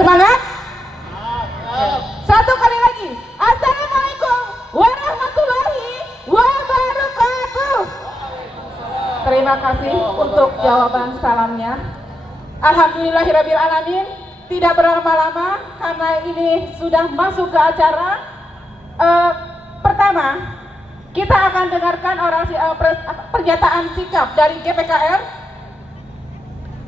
Semangat. Satu kali lagi. Assalamualaikum warahmatullahi wabarakatuh. Terima kasih untuk jawaban salamnya. Alhamdulillahirabbil alamin. Tidak berlama-lama karena ini sudah masuk ke acara. Pertama, kita akan dengarkan orasi pernyataan sikap dari GPKR.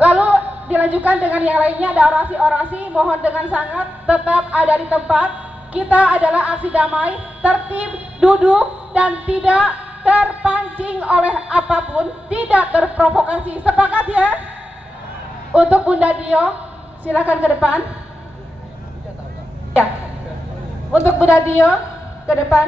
Lalu dilanjutkan dengan yang lainnya, ada orasi-orasi. Mohon dengan sangat tetap ada di tempat. Kita adalah aksi damai, tertib, duduk, dan tidak terpancing oleh apapun, tidak terprovokasi. Sepakat ya? Untuk Bunda Dio, silakan ke depan. Ya. Untuk Bunda Dio, ke depan.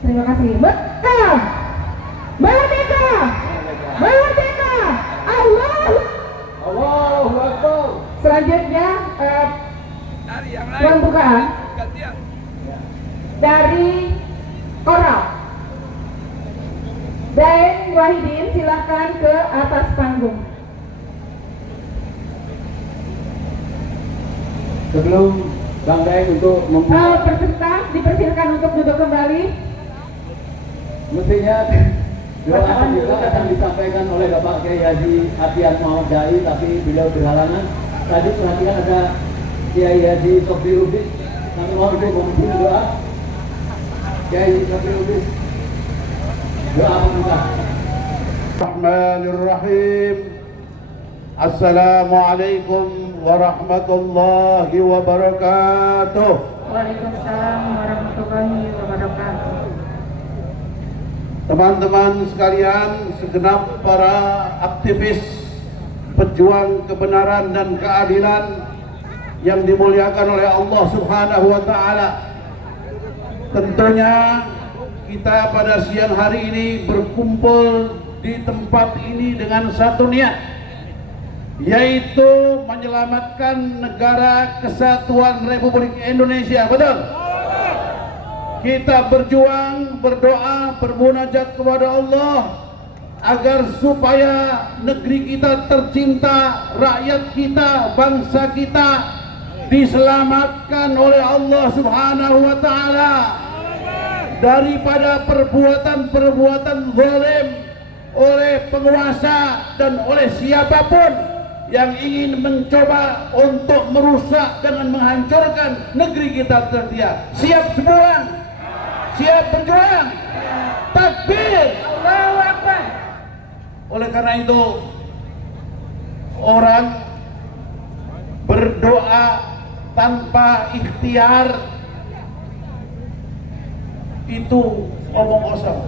Terima kasih. Mekah merdeka, merdeka, Allahu Akbar. Selanjutnya pembukaan dari Koral. Dan Wahidin, silakan ke atas panggung. Sebelum Bang Daeng untuk peserta dipersilakan untuk duduk kembali. Mestinya doa juga akan disampaikan oleh Bapak Kiai Haji Atian Muhammad Dai, tapi beliau berhalangan. Tadi perhatikan ada Kiai Haji Sofri Lubis. Kami mohon untuk memimpin doa. Kiai Sofri Lubis, doa pembuka. Bismillahirrahmanirrahim. Assalamualaikum warahmatullahi wabarakatuh. Waalaikumsalam warahmatullahi wabarakatuh. Teman-teman sekalian, segenap para aktivis pejuang kebenaran dan keadilan yang dimuliakan oleh Allah Subhanahu wa Ta'ala. Tentunya kita pada siang hari ini berkumpul di tempat ini dengan satu niat, yaitu menyelamatkan negara kesatuan Republik Indonesia. Betul? Kita berjuang, berdoa, bermunajat kepada Allah agar supaya negeri kita tercinta, rakyat kita, bangsa kita diselamatkan oleh Allah Subhanahu wa Ta'ala daripada perbuatan-perbuatan zalim oleh penguasa dan oleh siapapun yang ingin mencoba untuk merusak dan menghancurkan negeri kita tercinta. Siap semua? Siap berjuang? Takbir! Allahu Akbar! Oleh karena itu, orang berdoa tanpa ikhtiar itu omong kosong,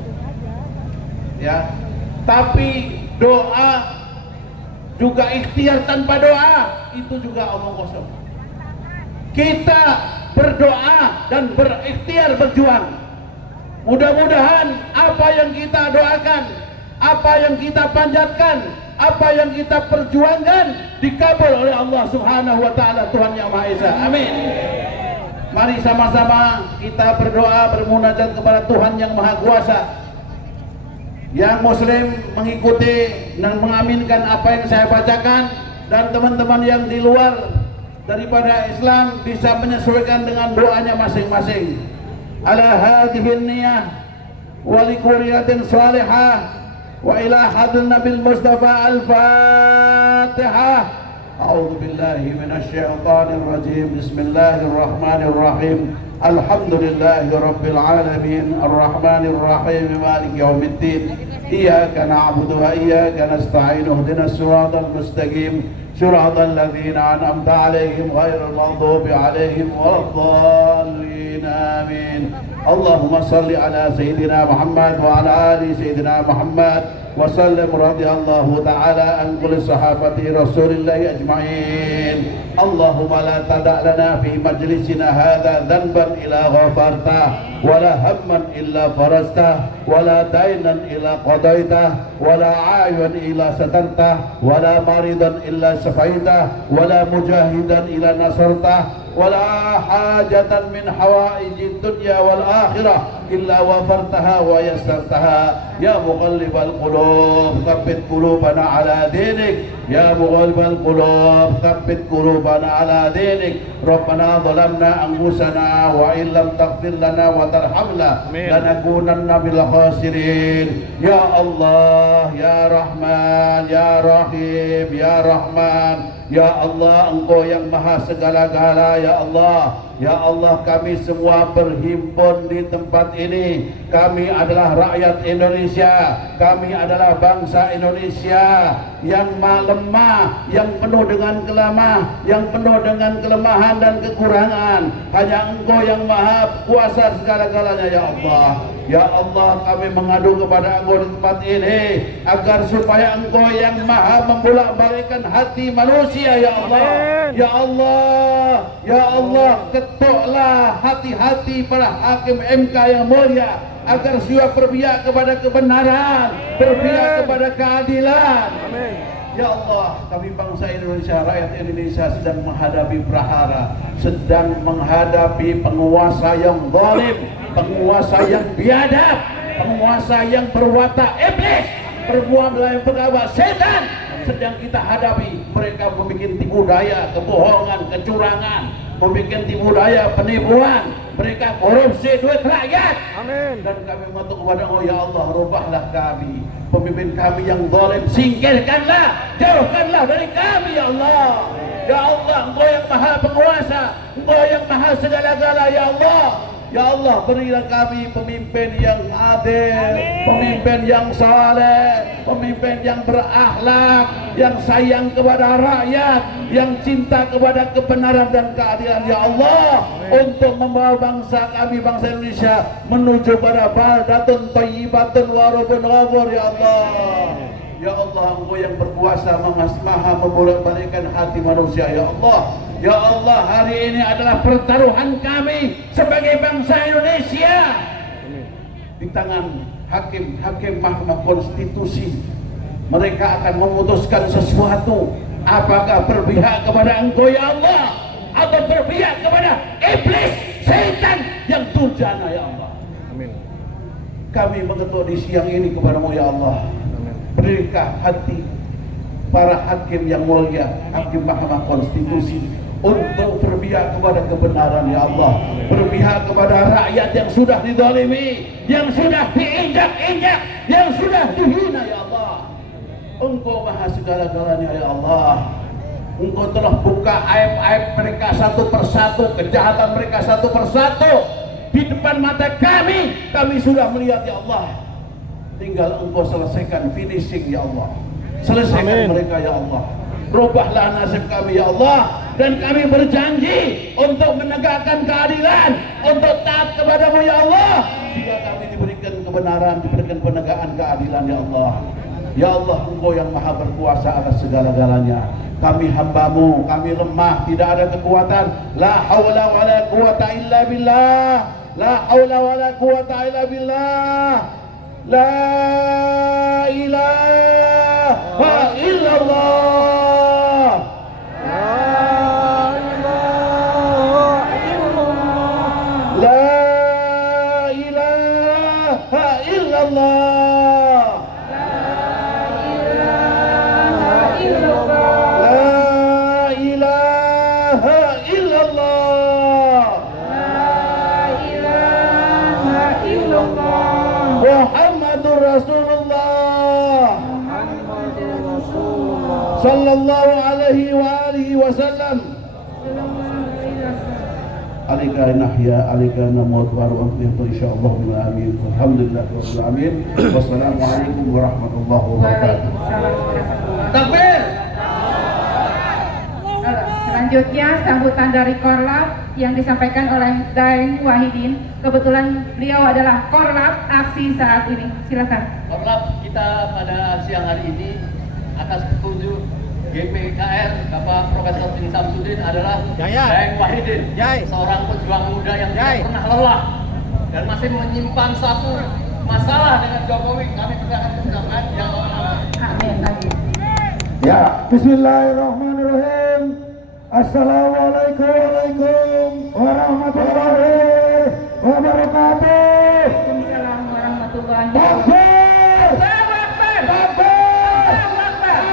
ya. Tapi doa juga ikhtiar tanpa doa, itu juga omong kosong. Kita berdoa dan berikhtiar berjuang. Mudah-mudahan apa yang kita doakan, apa yang kita panjatkan, apa yang kita perjuangkan dikabul oleh Allah Subhanahu wa taala, Tuhan Yang Maha Esa. Amin. Mari sama-sama kita berdoa bermunajat kepada Tuhan Yang Maha Kuasa. Yang muslim mengikuti dan mengaminkan apa yang saya bacakan, dan teman-teman yang di luar daripada Islam bisa menyesuaikan dengan doanya masing-masing. Ala hadhihi niyah wa liquriyatin salihah wa ila hadin nabil mustafa al-fatihah. A'udzu billahi minasy syaithanir rajim. Bismillahirrahmanirrahim. Alhamdulillahi rabbil alamin arrahmanir rahim maliki yaumiddin. Iyyaka na'budu wa iyyaka nasta'in. Ihdinas siratal mustaqim. Siratal ladzina an'amta 'alaihim ghairil maghdubi 'alaihim waladdallin. Amin. Allahumma salli ala sayyidina Muhammad wa ala ali sayyidina Muhammad wa sallim radhiyallahu ta'ala an kulli sahabati Rasulillahi ajma'in. Allahumma la tada' lana fi majlisina hadha dhanban illa ghafartah wa la hamman illa farastah wa la dainan illa qadaitah wa la 'ayban illa satartah wa la maridan illa shafaitah wa la mujahidan illa nasartah ولا حاجة من حوائج الدنيا والآخرة إلا وفرتها ويسرتها يا مقلب القلوب ثبت قلوبنا على دينك يا مقلب القلوب ثبت قلوبنا على دينك ربنا ظلمنا أنفسنا وإن لم تغفر لنا وترحمنا لنكونن من الخاسرين يا الله يا رحمن يا رحيم يا رحمن Ya Allah, Engkau yang maha segala-gala. Ya Allah, ya Allah, kami semua berhimpun di tempat ini. Kami adalah rakyat Indonesia, kami adalah bangsa Indonesia yang lemah, yang penuh dengan yang penuh dengan kelemahan dan kekurangan. Hanya Engkau yang maha kuasa segala-galanya. Ya Allah, ya Allah, kami mengadu kepada Engkau di tempat ini agar supaya Engkau yang maha membolak-balikkan hati manusia. Ya Allah, ya Allah, ya Allah, ketuklah hati-hati para hakim MK yang mulia agar siap berpihak kepada kebenaran, berpihak kepada keadilan. Amin. Ya Allah, kami bangsa Indonesia, rakyat Indonesia sedang menghadapi prahara, sedang menghadapi penguasa yang zalim, penguasa yang biadab, penguasa yang berwatak iblis, berbuat yang berbuat setan. Sedang kita hadapi. Mereka membuat tipu daya, kebohongan, kecurangan, membuat tipu daya, penipuan. Mereka korupsi duit rakyat. Amin. Dan kami mengatur kepada Allah, ya Allah, rubahlah kami, pemimpin kami yang zalim, singkirkanlah, jauhkanlah dari kami. Ya Allah, ya Allah, Engkau yang maha penguasa, Engkau yang maha segala-gala. Ya Allah, ya Allah, berilah kami pemimpin yang adil, pemimpin yang saleh, pemimpin yang berakhlak, yang sayang kepada rakyat, yang cinta kepada kebenaran dan keadilan. Ya Allah, untuk membawa bangsa kami, bangsa Indonesia, menuju pada baldatun thayyibatun wa rabbun ghafur. Ya Allah, ya Allah, Engkau yang berkuasa maha membolak-balikkan hati manusia. Ya Allah, ya Allah, hari ini adalah pertaruhan kami sebagai bangsa Indonesia di tangan hakim-hakim Mahkamah Konstitusi. Mereka akan memutuskan sesuatu, apakah berpihak kepada Engkau ya Allah, atau berpihak kepada iblis, setan yang durjana. Ya Allah, amin. Kami mengetuk di siang ini kepadamu ya Allah. Amin. Berilah hati para hakim yang mulia, hakim Mahkamah Konstitusi, untuk berpihak kepada kebenaran. Ya Allah, berpihak kepada rakyat yang sudah dizalimi, yang sudah diinjak-injak, yang sudah dihina. Ya Allah, Engkau maha segala-galanya. Ya Allah, Engkau telah buka aib-aib mereka satu persatu, kejahatan mereka satu persatu di depan mata kami. Kami sudah melihat. Ya Allah, tinggal Engkau selesaikan, finishing. Ya Allah, selesaikan mereka. Ya Allah, rubahlah nasib kami. Ya Allah, dan kami berjanji untuk menegakkan keadilan, untuk taat kepadamu. Ya Allah, jika kami diberikan kebenaran, diberikan penegakan keadilan. Ya Allah, Ya Allah, Engkau yang maha berkuasa atas segala-galanya. Kami hambamu, kami lemah, tidak ada kekuatan. La haula wa la quwata illa billah. La haula wa la quwata illa billah. La ilaha illallah. La ilaha illallah. Muhammadur Rasulullah sallallahu alaihi wa alihi wasallam. Alika nahya alika namut wa rahmatullahi insyaallah amin. Alhamdulillahirabbil alamin. Wassalamualaikum warahmatullahi wabarakatuh. Takbir. Selanjutnya sambutan dari Korlap yang disampaikan oleh Daeng Wahidin. Kebetulan beliau adalah Korlap aksi saat ini. Silakan. Korlap kita pada siang hari ini atas petunjuk GPKR Bapak Profesor Tinggi Samsudin adalah Daeng Wahidin, seorang pejuang muda yang tidak pernah lelah dan masih menyimpan satu masalah dengan Jokowi. Kami persilakan ucapan yang Amin. Ya, bismillahirrahmanirrahim. Assalamualaikum warahmatullahi wabarakatuh. Waalaikumsalam warahmatullahi wabarakatuh. Takbir! Allahu Akbar. Takbir! Allahu Akbar.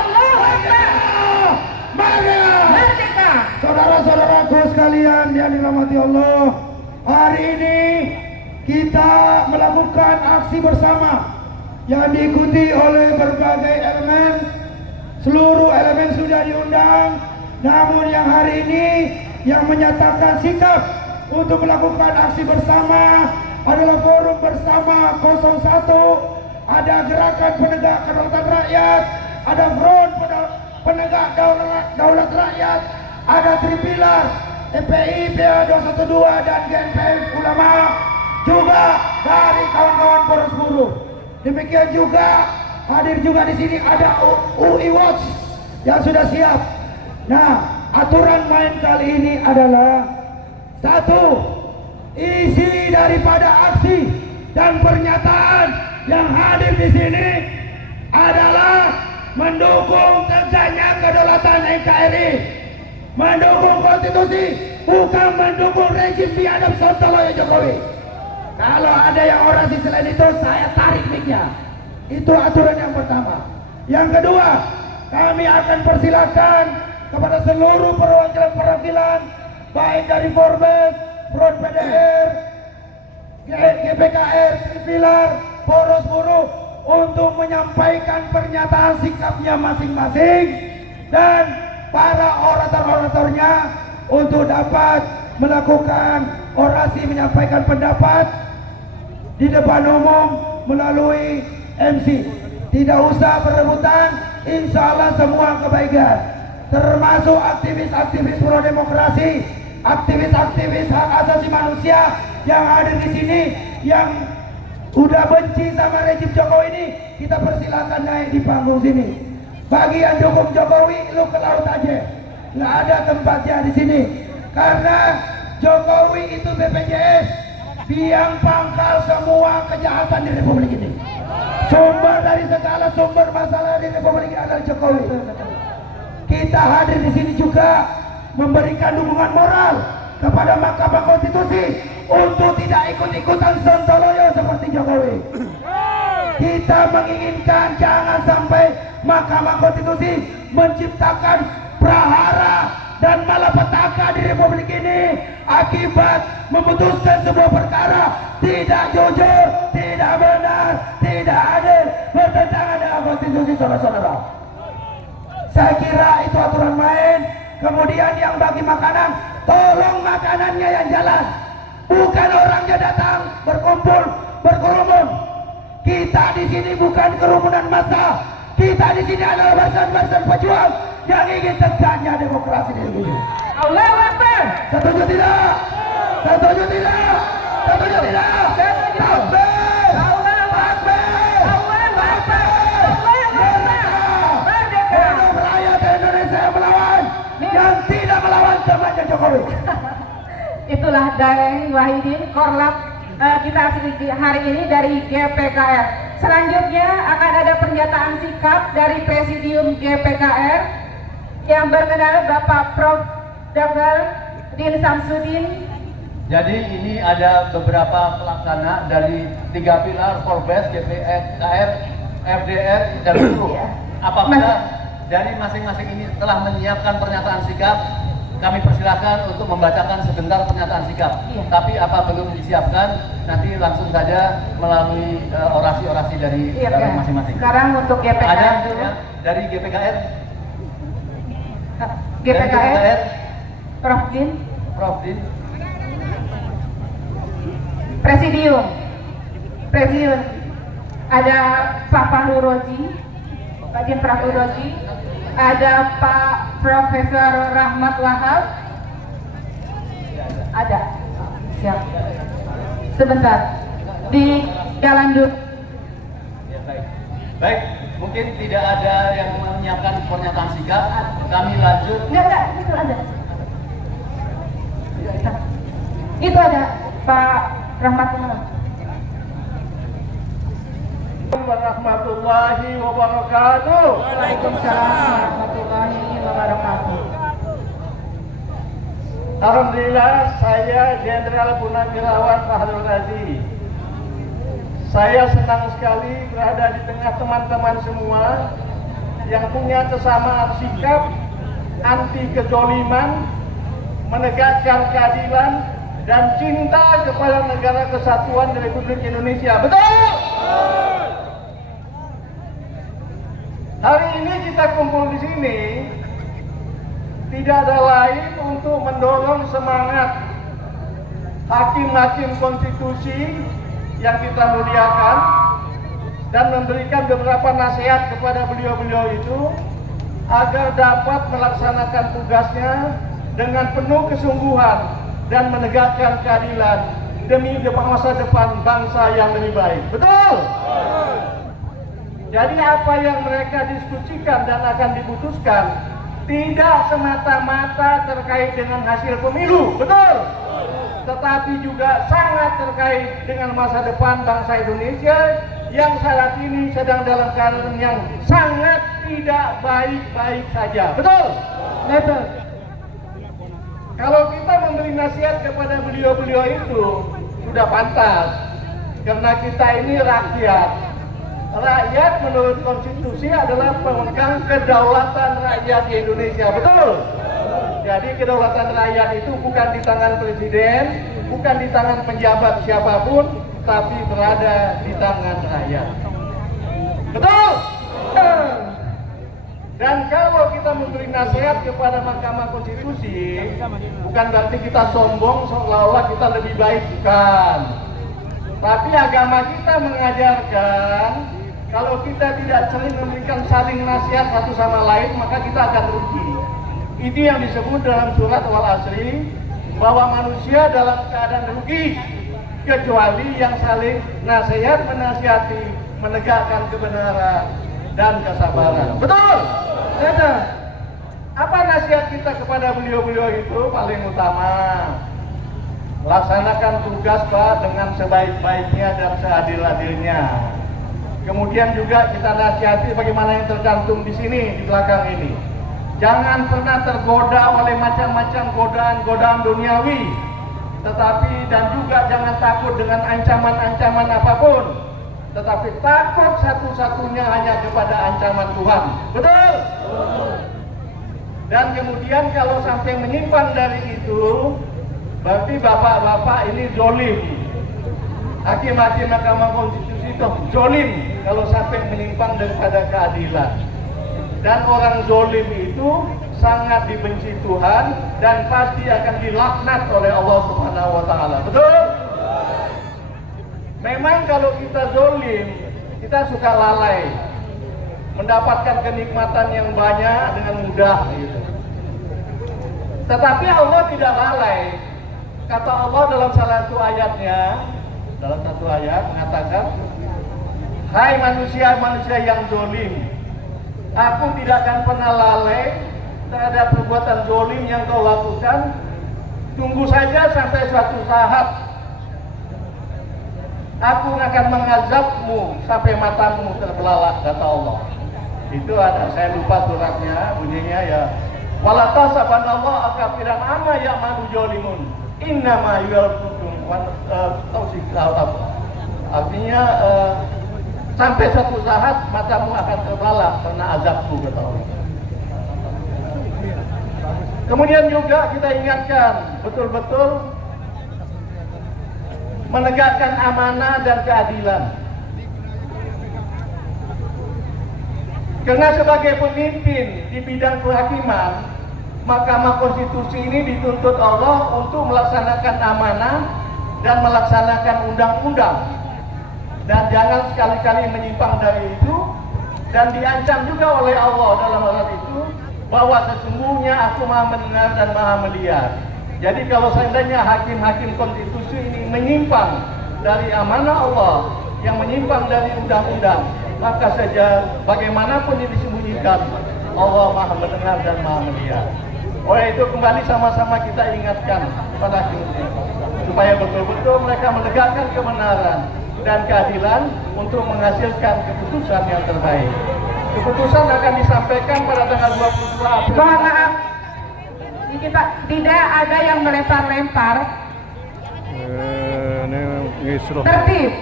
Allahu Akbar. Merdeka. Saudara-saudaraku sekalian yang dirahmati Allah, hari ini kita melakukan aksi bersama yang diikuti oleh berbagai elemen. Seluruh elemen sudah diundang, namun yang hari ini yang menyatakan sikap untuk melakukan aksi bersama adalah Forum Bersama 01, ada Gerakan Penegak Kedaulatan Rakyat, ada Front Penegak Daulat Rakyat, ada Tripilar, MPI, PA212 dan GNPF Ulama, juga dari kawan-kawan poros buruh. Demikian juga hadir juga di sini ada UI Watch yang sudah siap. Nah, aturan main kali ini adalah satu, isi daripada aksi dan pernyataan yang hadir di sini adalah mendukung tegaknya kedaulatan NKRI, mendukung konstitusi, bukan mendukung rejim biadab sontoloyo Jokowi. Kalau ada yang orasi selain itu, saya tarik mic-nya. Itu aturan yang pertama. Yang kedua, kami akan persilakan kepada seluruh perwakilan-perwakilan baik dari Forbes, Front PDR, GPKR, Tripilar, Poros Buruh untuk menyampaikan pernyataan sikapnya masing-masing dan para orator-oratornya untuk dapat melakukan orasi menyampaikan pendapat di depan umum melalui MC. Tidak usah berebutan, insya Allah semua kebaikan, termasuk aktivis-aktivis pro demokrasi, aktivis-aktivis hak asasi manusia yang hadir di sini, yang udah benci sama rejim Jokowi ini, kita persilakan naik di panggung sini. Bagi yang dukung Jokowi, lu ke laut aja, nggak ada tempatnya di sini, karena Jokowi itu BPJS, biang pangkal semua kejahatan di Republik ini. Sumber dari segala sumber masalah di Republik ini adalah Jokowi. Kita hadir di sini juga memberikan dukungan moral kepada Mahkamah Konstitusi untuk tidak ikut-ikutan sontoloyo seperti Jokowi. Kita menginginkan jangan sampai Mahkamah Konstitusi menciptakan prahara dan malapetaka di Republik ini akibat memutuskan sebuah perkara tidak jujur, tidak benar, tidak adil, bertentangan dengan konstitusi, saudara-saudara. Saya kira itu aturan main. Kemudian yang bagi makanan, tolong makanannya yang jalan, bukan orangnya datang berkumpul berkerumun. Kita di sini bukan kerumunan massa, kita di sini adalah barisan-barisan pejuang yang ingin tegaknya demokrasi di Indonesia. Allahu Akbar. Setuju tidak? Setuju tidak? Setuju tidak? Takbir! Takbir! Hantem aja Jokowi. Itulah Daeng Wahidin, Korlap kita hari ini dari GPKR. Selanjutnya akan ada pernyataan sikap dari Presidium GPKR yang berkenaan Bapak Prof. Dr. Din Samsudin. Jadi ini ada beberapa pelaksana dari 3 pilar Polres, GPKR, FDR, dan buruh. Apabila dari masing-masing ini telah menyiapkan pernyataan sikap, kami persilakan untuk membacakan sebentar pernyataan sikap. Tapi apa belum disiapkan, nanti langsung saja melalui orasi-orasi dari masing-masing. Sekarang untuk GPKR Ada dulu. ya, dari GPKR. GPKR, Prof. Din. Prof. Din. Presidium ada Pak Fahru Roji, Pak Din Fahru Roji, ada Pak Profesor Rahmat Wahab, ada, siap, sebentar, di jalan dulu. Ya, baik, mungkin tidak ada yang menyiapkan pernyataan sikap, kami lanjut. Enggak, itu ada. Itu ada Pak Rahmat Wahab. Warahmatullahi wabarakatuh. Waalaikumsalam warahmatullahi wabarakatuh. Alhamdulillah, saya Jenderal Purnawirawan Fahrul Razi. Saya senang sekali berada di tengah teman-teman semua yang punya kesamaan sikap anti kezoliman, menegakkan keadilan, dan cinta kepada negara kesatuan Republik Indonesia. Betul? Hari ini kita kumpul di sini tidak ada lain untuk mendorong semangat hakim-hakim konstitusi yang kita muliakan dan memberikan beberapa nasihat kepada beliau-beliau itu agar dapat melaksanakan tugasnya dengan penuh kesungguhan dan menegakkan keadilan demi masa depan bangsa yang lebih baik. Betul? Jadi apa yang mereka diskusikan dan akan diputuskan tidak semata-mata terkait dengan hasil pemilu, betul? Tetapi juga sangat terkait dengan masa depan bangsa Indonesia yang saat ini sedang dalam keadaan yang sangat tidak baik-baik saja, betul? Betul. Kalau kita memberi nasihat kepada beliau-beliau itu sudah pantas, karena kita ini rakyat. Rakyat menurut konstitusi adalah pemegang kedaulatan rakyat di Indonesia, betul? Jadi kedaulatan rakyat itu bukan di tangan presiden, bukan di tangan penjabat siapapun, tapi berada di tangan rakyat. Betul? Dan kalau kita memberi nasihat kepada Mahkamah Konstitusi, bukan berarti kita sombong seolah-olah kita lebih baik, bukan. Tapi agama kita mengajarkan kalau kita tidak saling memberikan saling nasihat satu sama lain, maka kita akan rugi. Itu yang disebut dalam surat Wal-Asri, bahwa manusia dalam keadaan rugi kecuali yang saling nasihat menasihati, menegakkan kebenaran dan kesabaran. Betul? Betul. Apa nasihat kita kepada beliau-beliau itu? Paling utama, laksanakan tugas Pak dengan sebaik-baiknya dan seadil-adilnya. Kemudian juga kita nasihati bagaimana yang tercantum di sini, di belakang ini. Jangan pernah tergoda oleh macam-macam godaan-godaan duniawi. Tetapi dan juga jangan takut dengan ancaman-ancaman apapun. Tetapi takut satu-satunya hanya kepada ancaman Tuhan. Betul? Dan kemudian kalau sampai menyimpang dari itu, berarti bapak-bapak ini zolim. Hakim-hakim Mahkamah Konstitusi itu zolim kalau sampai menyimpang daripada keadilan. Dan orang zolim itu sangat dibenci Tuhan dan pasti akan dilaknat oleh Allah Subhanahu wa Ta'ala. Betul? Memang kalau kita zolim, kita suka lalai, mendapatkan kenikmatan yang banyak dengan mudah gitu. Tetapi Allah tidak lalai. Kata Allah dalam salah satu ayatnya, dalam satu ayat mengatakan, hai manusia-manusia yang zolim, aku tidak akan pernah lalai terhadap perbuatan zalim yang kau lakukan, tunggu saja sampai suatu saat aku akan mengazabmu sampai matamu terbelalak, kata Allah. Itu ada, saya lupa suratnya, bunyinya ya. Wala tasabanallahu kafiran amma ya'malu zalimun. Innama yu'alfukum artinya sampai suatu saat matamu akan terbelalak karena azabku, kata Allah. Kemudian juga kita ingatkan betul-betul menegakkan amanah dan keadilan. Karena sebagai pemimpin di bidang kehakiman, Mahkamah Konstitusi ini dituntut Allah untuk melaksanakan amanah dan melaksanakan undang-undang. Dan jangan sekali-kali menyimpang dari itu, dan diancam juga oleh Allah dalam hal itu bahwa sesungguhnya aku maha mendengar dan maha melihat. Jadi kalau seandainya hakim-hakim konstitusi ini menyimpang dari amanah Allah, yang menyimpang dari undang-undang, maka saja bagaimanapun ini disembunyikan, Allah maha mendengar dan maha melihat. Oleh itu kembali sama-sama kita ingatkan pada hakim supaya betul-betul mereka menegakkan kebenaran dan keadilan untuk menghasilkan keputusan yang terbaik. Keputusan akan disampaikan pada tanggal 22 April. Mohon maaf, kita tidak ada yang melempar-lempar. Tertib.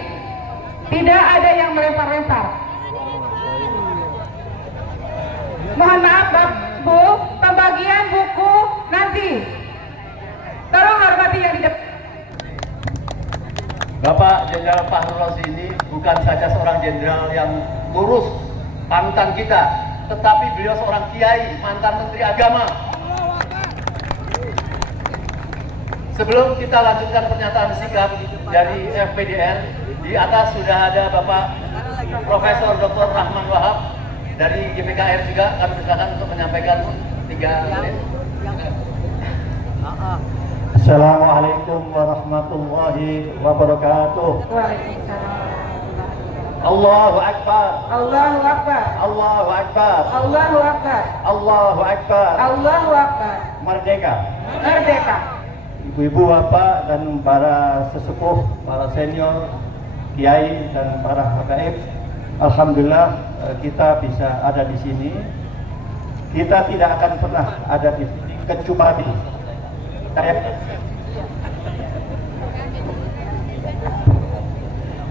Tidak ada yang melempar-lempar. Mohon maaf, Bu, pembagian buku nanti. Tolong hormati yang di depan. Bapak Jenderal Fahru Razi ini bukan saja seorang jenderal yang lurus panutan kita, tetapi beliau seorang kiai, mantan menteri agama. Sebelum kita lanjutkan pernyataan sikap dari FPDR, di atas sudah ada Bapak Profesor Dr. Rahman Wahab dari GPKR juga. Kami persilakan untuk menyampaikan 3 menit. Assalamualaikum warahmatullahi wabarakatuh. Waalaikumsalam. Allahu Akbar. Allahu Akbar. Allahu Akbar. Allahu Akbar. Allahu Akbar. Allahu Akbar. Merdeka. Merdeka. Ibu-ibu, bapak, dan para sesepuh, para senior, kiai, dan para habaib, alhamdulillah kita bisa ada di sini. Kita tidak akan pernah ada di sini kecuali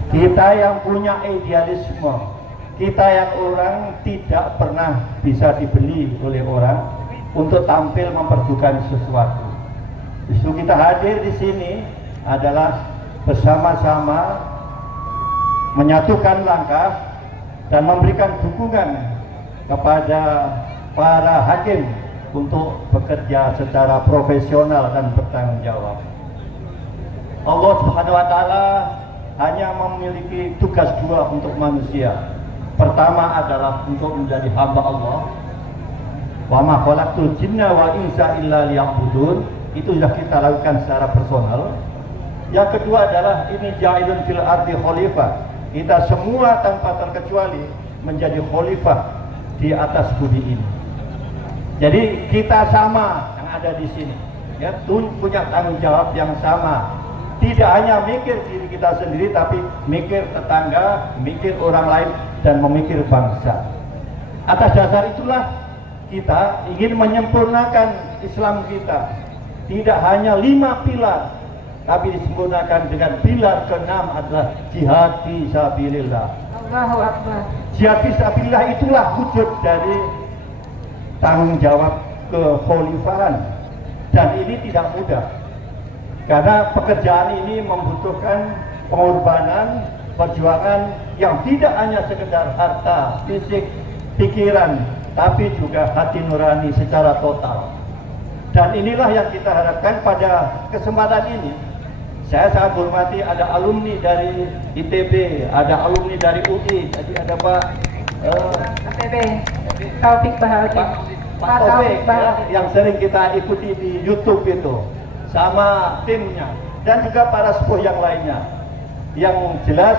kita yang punya idealisme, kita yang orang tidak pernah bisa dibeli oleh orang untuk tampil memperjuangkan sesuatu. Justru kita hadir di sini adalah bersama-sama menyatukan langkah dan memberikan dukungan kepada para hakim untuk bekerja secara profesional dan bertanggung jawab. Allah Subhanahu wa Ta'ala hanya memiliki tugas dua untuk manusia. Pertama adalah untuk menjadi hamba Allah. Wa ma khalaqtul jinna wal insa illa liya'budun. Itu sudah kita lakukan secara personal. Yang kedua adalah ini ja'ilun fil ardi khalifah. Kita semua tanpa terkecuali menjadi khalifah di atas bumi ini. Jadi kita sama yang ada di sini, ya, punya tanggung jawab yang sama. Tidak hanya mikir diri kita sendiri, tapi mikir tetangga, mikir orang lain, dan memikir bangsa. Atas dasar itulah kita ingin menyempurnakan Islam kita. Tidak hanya 5 pilar, tapi disempurnakan dengan pilar ke-6 adalah jihad fi sabilillah. Allahu Akbar. Jihad fi sabilillah itulah wujud dari tanggung jawab kekhalifahan, dan ini tidak mudah karena pekerjaan ini membutuhkan pengorbanan, perjuangan yang tidak hanya sekedar harta, fisik, pikiran, tapi juga hati nurani secara total. Dan inilah yang kita harapkan pada kesempatan ini. Saya sangat hormati ada alumni dari ITB, ada alumni dari UI, jadi ada Pak APB Taufik Bahagia. Pak Taufik ya, yang sering kita ikuti di YouTube itu, sama timnya, dan juga para sepuh yang lainnya. Yang jelas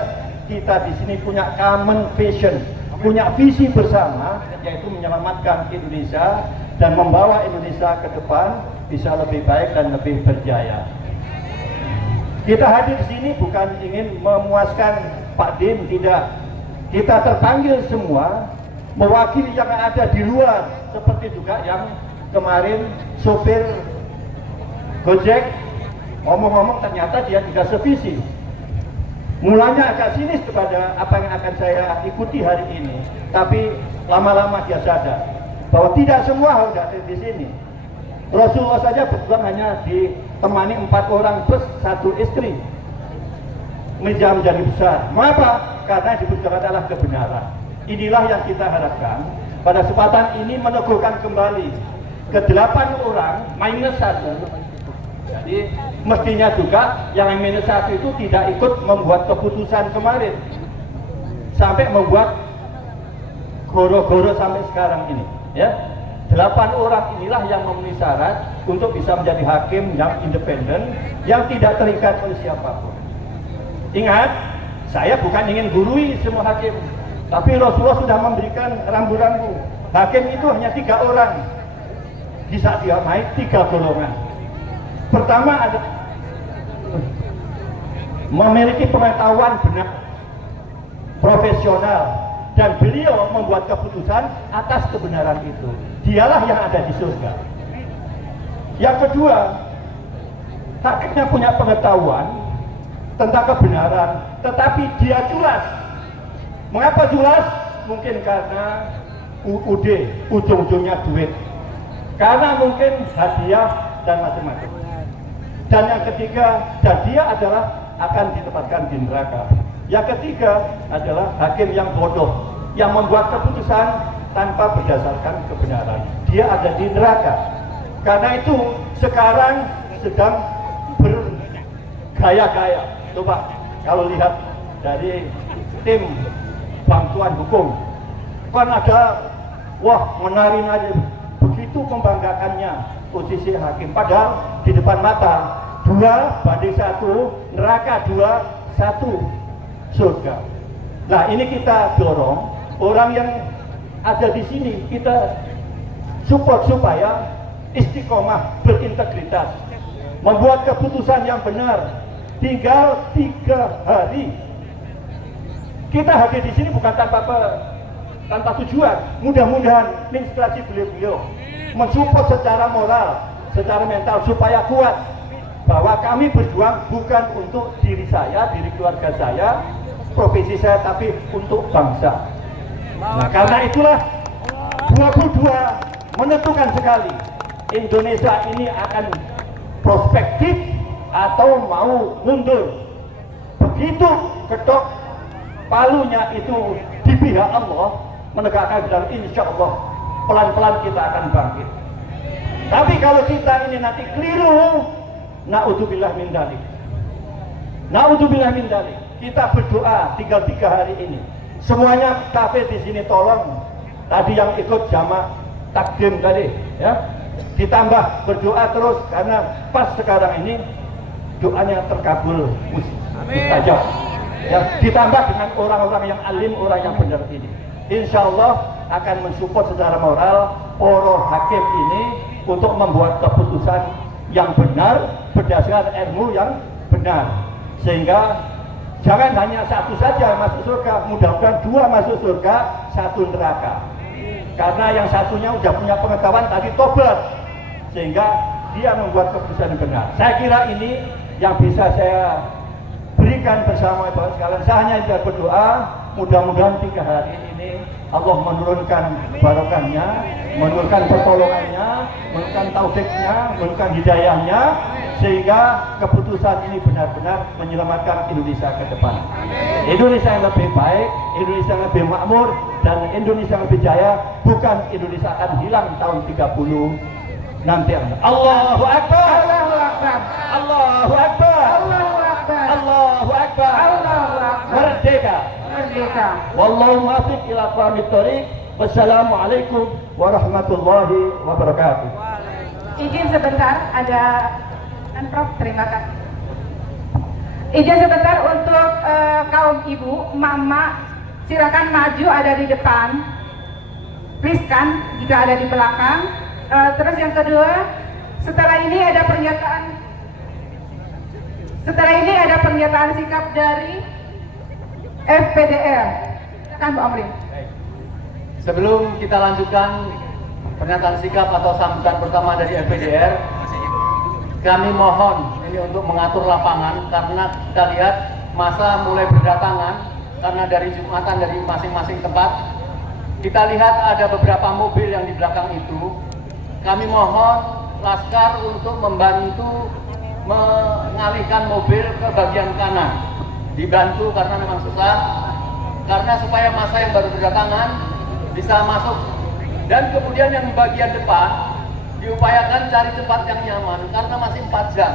kita di sini punya common vision, punya visi bersama, yaitu menyelamatkan Indonesia dan membawa Indonesia ke depan bisa lebih baik dan lebih berjaya. Kita hadir di sini bukan ingin memuaskan Pak Dim, tidak. Kita terpanggil semua mewakili yang ada di luar, seperti juga yang kemarin sopir Gojek ngomong-ngomong ternyata dia juga sevisi. Mulanya agak sinis kepada apa yang akan saya ikuti hari ini, tapi lama-lama dia sadar bahwa tidak semua harus hadir di sini. Rasulullah saja berjuang hanya ditemani 4 orang plus 1 istri. Meja menjadi besar. Mengapa? Karena diperjuangkan adalah kebenaran. Inilah yang kita harapkan. Pada kesempatan ini meneguhkan kembali ke 8 orang minus 1. Jadi mestinya juga yang minus 1 itu tidak ikut membuat keputusan kemarin sampai membuat goro-goro sampai sekarang ini, ya. 8 orang inilah yang memenuhi syarat untuk bisa menjadi hakim yang independen, yang tidak terikat oleh siapapun. Ingat, saya bukan ingin gurui semua hakim, tapi Rasulullah sudah memberikan rambu-rambu. Hakim itu hanya 3 orang, bisa diamai 3 golongan. Pertama ada memiliki pengetahuan benar, profesional, dan beliau membuat keputusan atas kebenaran itu. Dialah yang ada di surga. Yang kedua, hakimnya punya pengetahuan tentang kebenaran, tetapi dia culas. Mengapa culas? Mungkin karena UUD, ujung-ujungnya duit. Karena mungkin hadiah dan macam-macam. Dan yang ketiga, dan dia adalah akan ditempatkan di neraka. Yang ketiga adalah hakim yang bodoh, yang membuat keputusan tanpa berdasarkan kebenaran. Dia ada di neraka. Karena itu sekarang sedang bergaya-gaya. Coba kalau lihat dari tim bantuan hukum, kan ada, wah menari aja, begitu membanggakannya posisi hakim. Padahal di depan mata 2:1, neraka 2:1 surga. Nah ini kita dorong orang yang ada di sini, kita support supaya istiqomah, berintegritas, membuat keputusan yang benar. Tinggal 3 hari. Kita hadir di sini bukan tanpa tujuan. Mudah-mudahan inspirasi beliau mensupport secara moral, secara mental supaya kuat bahwa kami berjuang bukan untuk diri saya, diri keluarga saya, profesi saya, tapi untuk bangsa. Nah, karena itulah 22 menentukan sekali Indonesia ini akan prospektif atau mau mundur. Begitu ketok palunya itu di pihak Allah menegakkan dan insya Allah pelan-pelan kita akan bangkit. Tapi kalau kita ini nanti keliru, na'udzubillah min dzalik. Na'udzubillah min dzalik. Kita berdoa tinggal 3 hari ini. Semuanya kafe di sini tolong. Tadi yang ikut jamaah takdim tadi, ya, ditambah berdoa terus karena pas sekarang ini doanya terkabul mustajab. Ya, ditambah dengan orang-orang yang alim, orang yang benar ini. Insya Allah akan mensupport secara moral para hakim ini untuk membuat keputusan yang benar berdasarkan ilmu yang benar, sehingga jangan hanya 1 saja masuk surga, mudah-mudahan 2 masuk surga, 1 neraka. Karena yang satunya sudah punya pengetahuan tadi tobat, sehingga dia membuat keputusan yang benar. Saya kira ini yang bisa saya berikan bersama Bapak sekalian. Saya hanya bisa berdoa, mudah-mudahan 3 hari ini Allah menurunkan barokahnya, menurunkan pertolongannya, menurunkan taufiknya, menurunkan hidayahnya, sehingga keputusan ini benar-benar menyelamatkan Indonesia ke depan. Indonesia yang lebih baik, Indonesia yang lebih makmur, dan Indonesia yang lebih jaya, bukan Indonesia akan hilang tahun 30 nanti. Allahu Akbar, Allahu Akbar, Allahu Akbar, Allahu Akbar, Allahu Akbar, Allahu Akbar. Merdeka, merdeka. Wallahu muwaffiq ila aqwamit thoriq. Wassalamualaikum warahmatullahi wabarakatuh. Izin sebentar, ada Prof, terima kasih. Izin sebentar untuk kaum ibu, mama, silakan maju ada di depan. Please kan, jika ada di belakang. Terus yang kedua, setelah ini ada pernyataan sikap dari FPDR. Silakan Bu Amri. Sebelum kita lanjutkan pernyataan sikap atau sambutan pertama dari FPDR, kami mohon ini untuk mengatur lapangan karena kita lihat masa mulai berdatangan karena dari Jumatan dari masing-masing tempat. Kita lihat ada beberapa mobil yang di belakang itu. Kami mohon Laskar untuk membantu mengalihkan mobil ke bagian kanan. Dibantu karena memang susah. Karena supaya masa yang baru berdatangan bisa masuk. Dan kemudian yang di bagian depan diupayakan cari tempat yang nyaman karena masih 4 jam.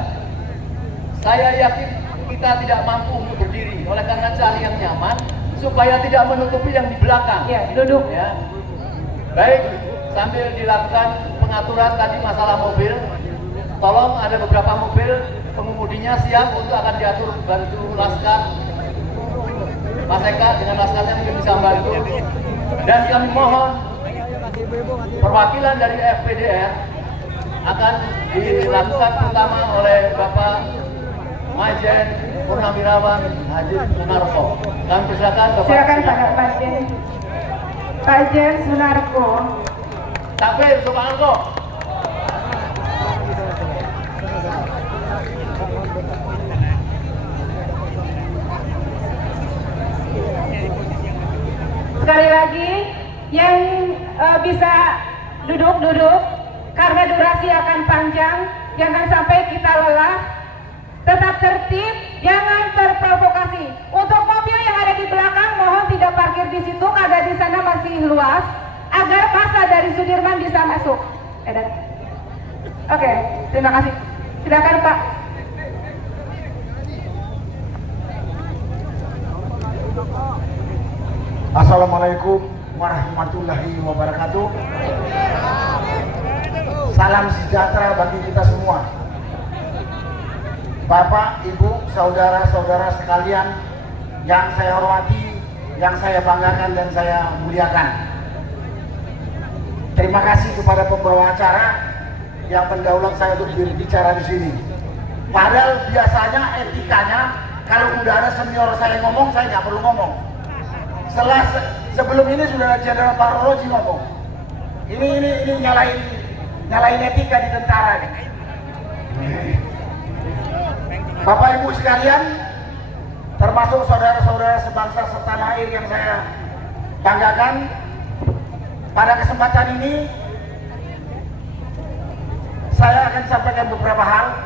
Saya yakin kita tidak mampu untuk berdiri. Oleh karena cari yang nyaman supaya tidak menutupi yang di belakang. Ya, duduk. Ya. Baik, sambil dilakukan pengaturan tadi masalah mobil, tolong ada beberapa mobil pengemudinya siap untuk akan diatur bantu Laskar. Mas Eka dengan Laskarnya mungkin bisa membantu. Dan kami mohon perwakilan dari FPDR akan dilakukan terutama oleh Bapak Majen Purnawirawan Haji Sunarko. Kami persilakan Bapak. Silakan Pak Majen Sunarko. Takbir Sunarko. Sekali lagi yang bisa duduk karena durasi akan panjang, jangan sampai kita lelah. Tetap tertib, jangan terprovokasi. Untuk mobil yang ada di belakang, mohon tidak parkir di situ karena di sana masih luas, agar masa dari Sudirman bisa masuk. Oke, terima kasih. Silakan Pak. Assalamualaikum warahmatullahi wabarakatuh. Salam sejahtera bagi kita semua. Bapak, Ibu, saudara-saudara sekalian yang saya hormati, yang saya banggakan dan saya muliakan. Terima kasih kepada pembawa acara yang mendaulat saya untuk berbicara di sini. Padahal biasanya etikanya kalau udah ada senior saya ngomong, saya nggak perlu ngomong. Sebelum ini sudah ada Jenderal Parologi ngomong. Ini nyalain etika di tentara nih. Bapak Ibu sekalian, termasuk saudara-saudara sebangsa setanah air yang saya banggakan, pada kesempatan ini saya akan sampaikan beberapa hal.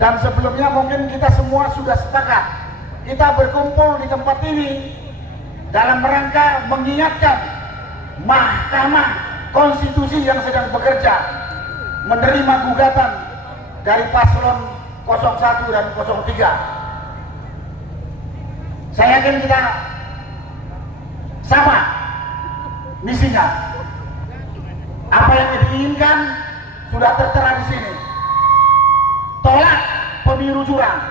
Dan sebelumnya mungkin kita semua sudah sepakat, kita berkumpul di tempat ini dalam rangka mengingatkan Mahkamah Konstitusi yang sedang bekerja menerima gugatan dari paslon 01 dan 03. Saya yakin kita sama misinya. Apa yang diinginkan sudah tertera di sini. Tolak pemilu curang.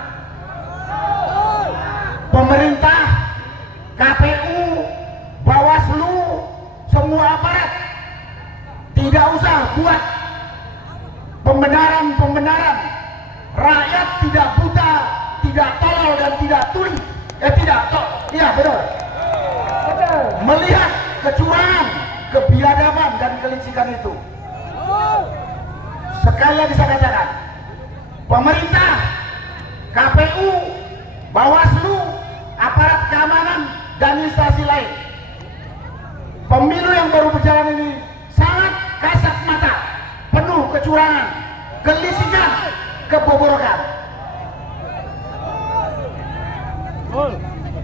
Pemerintah, KPU, Bawaslu, semua aparat tidak usah buat pembenaran. Rakyat tidak buta, tidak tolol dan tidak tuli. Betul. Melihat kecurangan, kebiadaban dan kelicikan itu. Sekali lagi saya katakan, pemerintah, KPU, Bawaslu, aparat keamanan dan instansi lain, pemilu yang baru berjalan ini sangat kasat mata, penuh kecurangan, kelicikan, kebobrokan.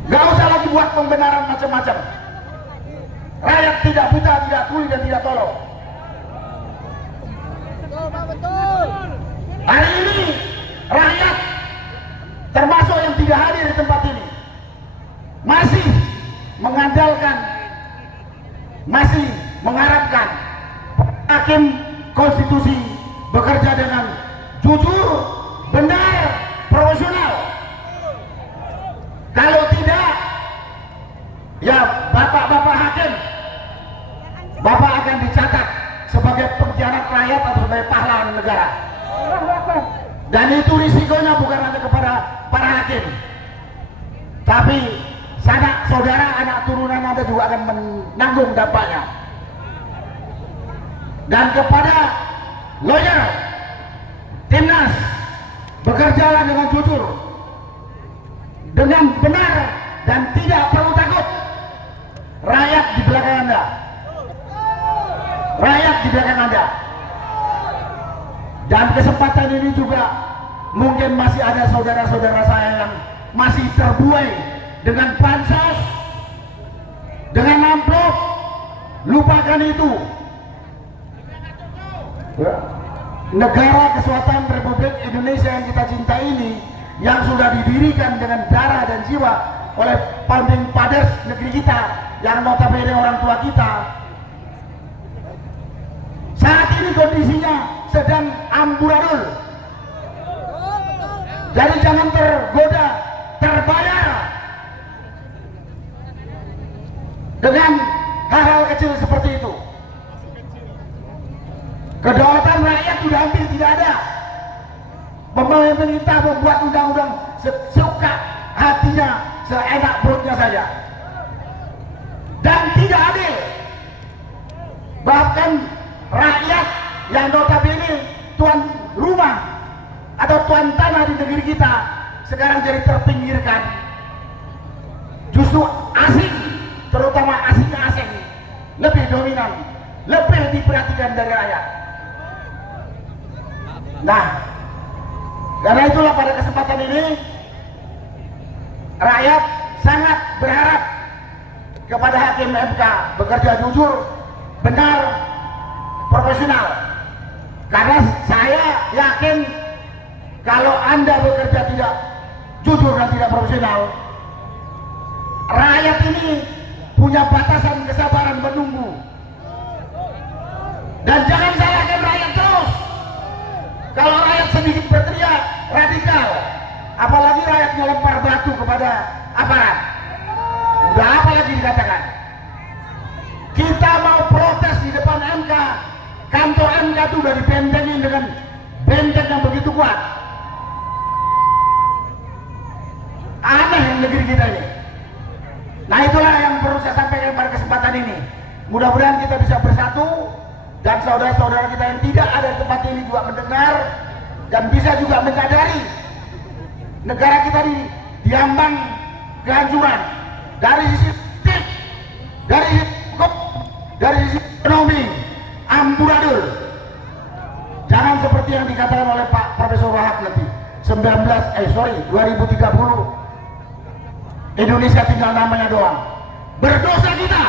Gak usah lagi buat pembenaran macam-macam. Rakyat tidak buta, tidak tuli dan tidak tolol. Hari ini rakyat, termasuk yang tidak hadir di tempat ini, masih mengandalkan, masih mengharapkan hakim konstitusi bekerja dengan jujur, benar, profesional. Kalau tidak, ya rakyat atau sebagai pahlawan negara. Dan itu risikonya bukan hanya kepada para hakim, tapi sanak saudara, anak turunan Anda juga akan menanggung dampaknya. Dan kepada lawyer, timnas, bekerjalah dengan jujur, dengan benar, dan tidak perlu takut. Rakyat di belakang Anda. Rakyat di belakang Anda. Dan kesempatan ini juga mungkin masih ada saudara-saudara saya yang masih terbuai dengan bansos, dengan amplop. Lupakan itu. Negara Kesatuan Republik Indonesia yang kita cintai ini, yang sudah didirikan dengan darah dan jiwa oleh founding fathers negeri kita, yang notabene orang tua kita, saat ini kondisinya sedang amburadul. Jadi jangan tergoda, terbayar dengan hal-hal kecil seperti itu. Kedaulatan rakyat sudah hampir tidak ada. Pemerintah membuat undang-undang sesuka hatinya, seenak perutnya saja, dan tidak adil. Bahkan rakyat yang notabene tuan rumah atau tuan tanah di negeri kita sekarang jadi terpinggirkan. Justru asing, terutama asing lebih dominan, lebih diperhatikan dari rakyat. Nah, karena itulah pada kesempatan ini rakyat sangat berharap kepada hakim MK bekerja jujur, benar, profesional. Karena saya yakin kalau Anda bekerja tidak jujur dan tidak profesional, rakyat ini punya batasan kesabaran menunggu. Dan jangan salahkan rakyat terus. Kalau rakyat sedikit berteriak radikal, apalagi rakyatnya lempar batu kepada aparat, udah apa lagi dikatakan? Kita mau protes di depan MK, kantor MK itu udah dibentengin dengan benteng yang begitu kuat. Aneh negeri kita ini. Nah, itulah yang perlu saya sampaikan pada kesempatan ini. Mudah-mudahan kita bisa bersatu, dan saudara-saudara kita yang tidak ada di tempat ini juga mendengar dan bisa juga menyadari negara kita diambang kehancuran dari sisi politik, dari sisi hukum, dari sisi ekonomi, amburadul. Jangan seperti yang dikatakan oleh Pak Profesor Wahab nanti 2030 Indonesia tinggal namanya doang. Berdosa kita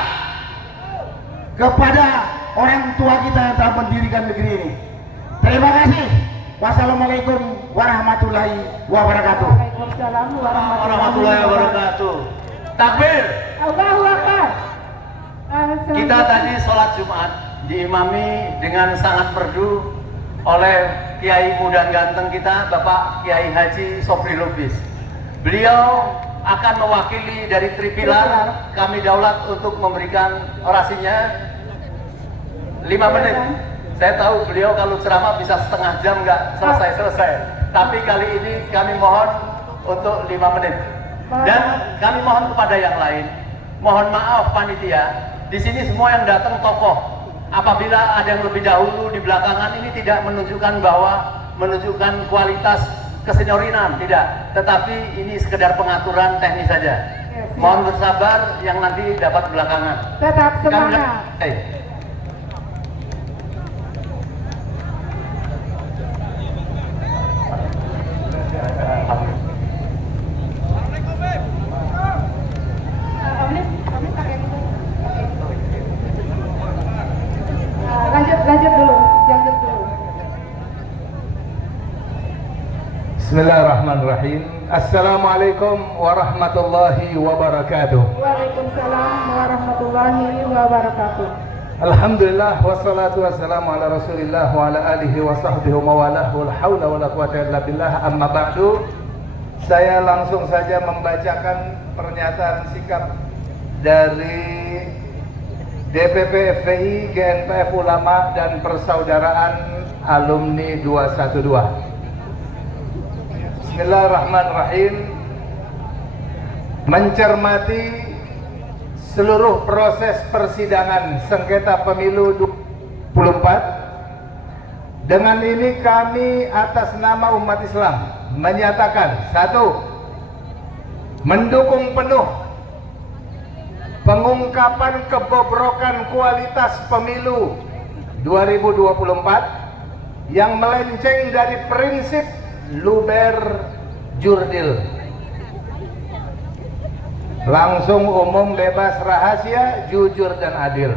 kepada orang tua kita yang telah mendirikan negeri ini. Terima kasih. Wassalamualaikum warahmatullahi wabarakatuh. Waalaikumsalam Warahmatullahi wabarakatuh. Takbir. Allahu Akbar. Kita tadi sholat Jumat diimami dengan sangat merdu oleh Kiai muda ganteng kita, Bapak Kiai Haji Sobri Lubis. Beliau akan mewakili dari Tripilar Kami Daulat untuk memberikan orasinya 5 menit. Saya tahu beliau kalau ceramah bisa setengah jam nggak selesai. Tapi kali ini kami mohon untuk 5 menit. Dan kami mohon kepada yang lain, mohon maaf panitia, di sini semua yang datang tokoh. Apabila ada yang lebih dahulu di belakangan, ini tidak menunjukkan bahwa menunjukkan kualitas keseniorinan, tidak. Tetapi ini sekedar pengaturan teknis saja. Mohon bersabar yang nanti dapat belakangan. Tetap semangat. Lanjut dulu. Bismillahirrahmanirrahim. Assalamualaikum warahmatullahi wabarakatuh. Waalaikumsalam warahmatullahi wabarakatuh. Alhamdulillah wassalatu wassalamu ala Rasulillah wa ala alihi wa sahbihi wa mawalah wal haula wala quwata illa billah. Amma ba'du. Saya langsung saja membacakan pernyataan sikap dari DPP FPI, GNPF Ulama dan Persaudaraan Alumni 212. Bismillahirrahmanirrahim. Mencermati seluruh proses persidangan sengketa pemilu 2024, dengan ini kami atas nama umat Islam menyatakan: 1. Mendukung penuh pengungkapan kebobrokan kualitas pemilu 2024 yang melenceng dari prinsip luber jurdil, langsung, umum, bebas, rahasia, jujur dan adil,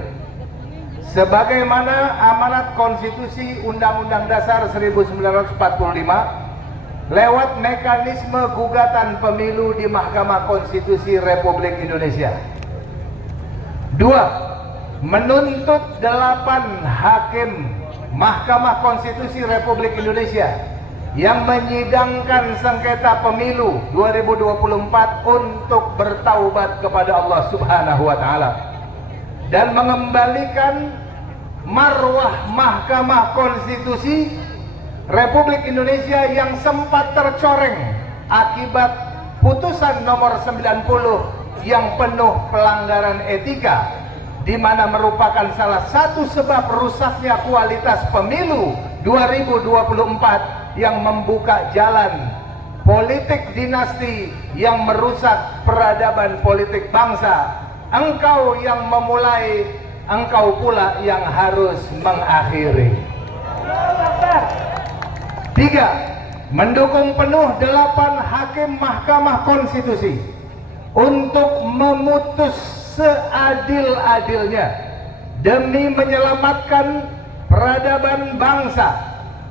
sebagaimana amanat konstitusi Undang-Undang Dasar 1945 lewat mekanisme gugatan pemilu di Mahkamah Konstitusi Republik Indonesia. 2. Menuntut 8 hakim Mahkamah Konstitusi Republik Indonesia yang menyidangkan sengketa pemilu 2024 untuk bertaubat kepada Allah Subhanahu wa Ta'ala dan mengembalikan marwah Mahkamah Konstitusi Republik Indonesia yang sempat tercoreng akibat putusan nomor 90 yang penuh pelanggaran etika, di mana merupakan salah satu sebab rusaknya kualitas pemilu 2024 yang membuka jalan politik dinasti yang merusak peradaban politik bangsa. Engkau yang memulai, engkau pula yang harus mengakhiri. 3. Mendukung penuh 8 hakim Mahkamah Konstitusi untuk memutus seadil-adilnya demi menyelamatkan peradaban bangsa,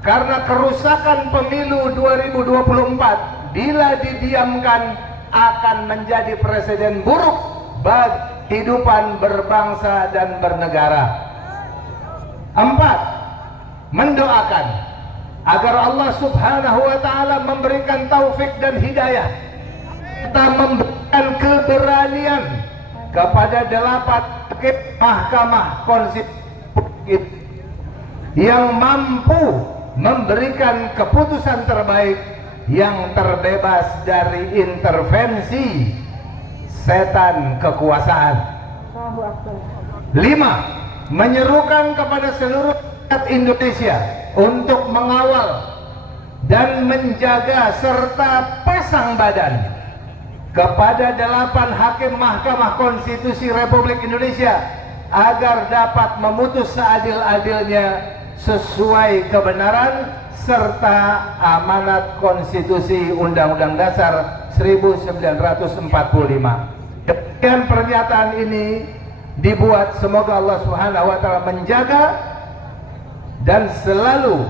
karena kerusakan pemilu 2024 bila didiamkan akan menjadi presiden buruk bagi kehidupan berbangsa dan bernegara. 4. Mendoakan agar Allah Subhanahu wa Ta'ala memberikan taufik dan hidayah, kita memberikan keberanian kepada 8 hakim Mahkamah Konstitusi yang mampu memberikan keputusan terbaik yang terbebas dari intervensi setan kekuasaan. 5. Menyerukan kepada seluruh rakyat Indonesia untuk mengawal dan menjaga serta pasang badan kepada 8 hakim Mahkamah Konstitusi Republik Indonesia agar dapat memutus seadil-adilnya sesuai kebenaran serta amanat konstitusi Undang-Undang Dasar 1945. Dengan pernyataan ini dibuat, semoga Allah Subhanahu wa Ta'ala menjaga dan selalu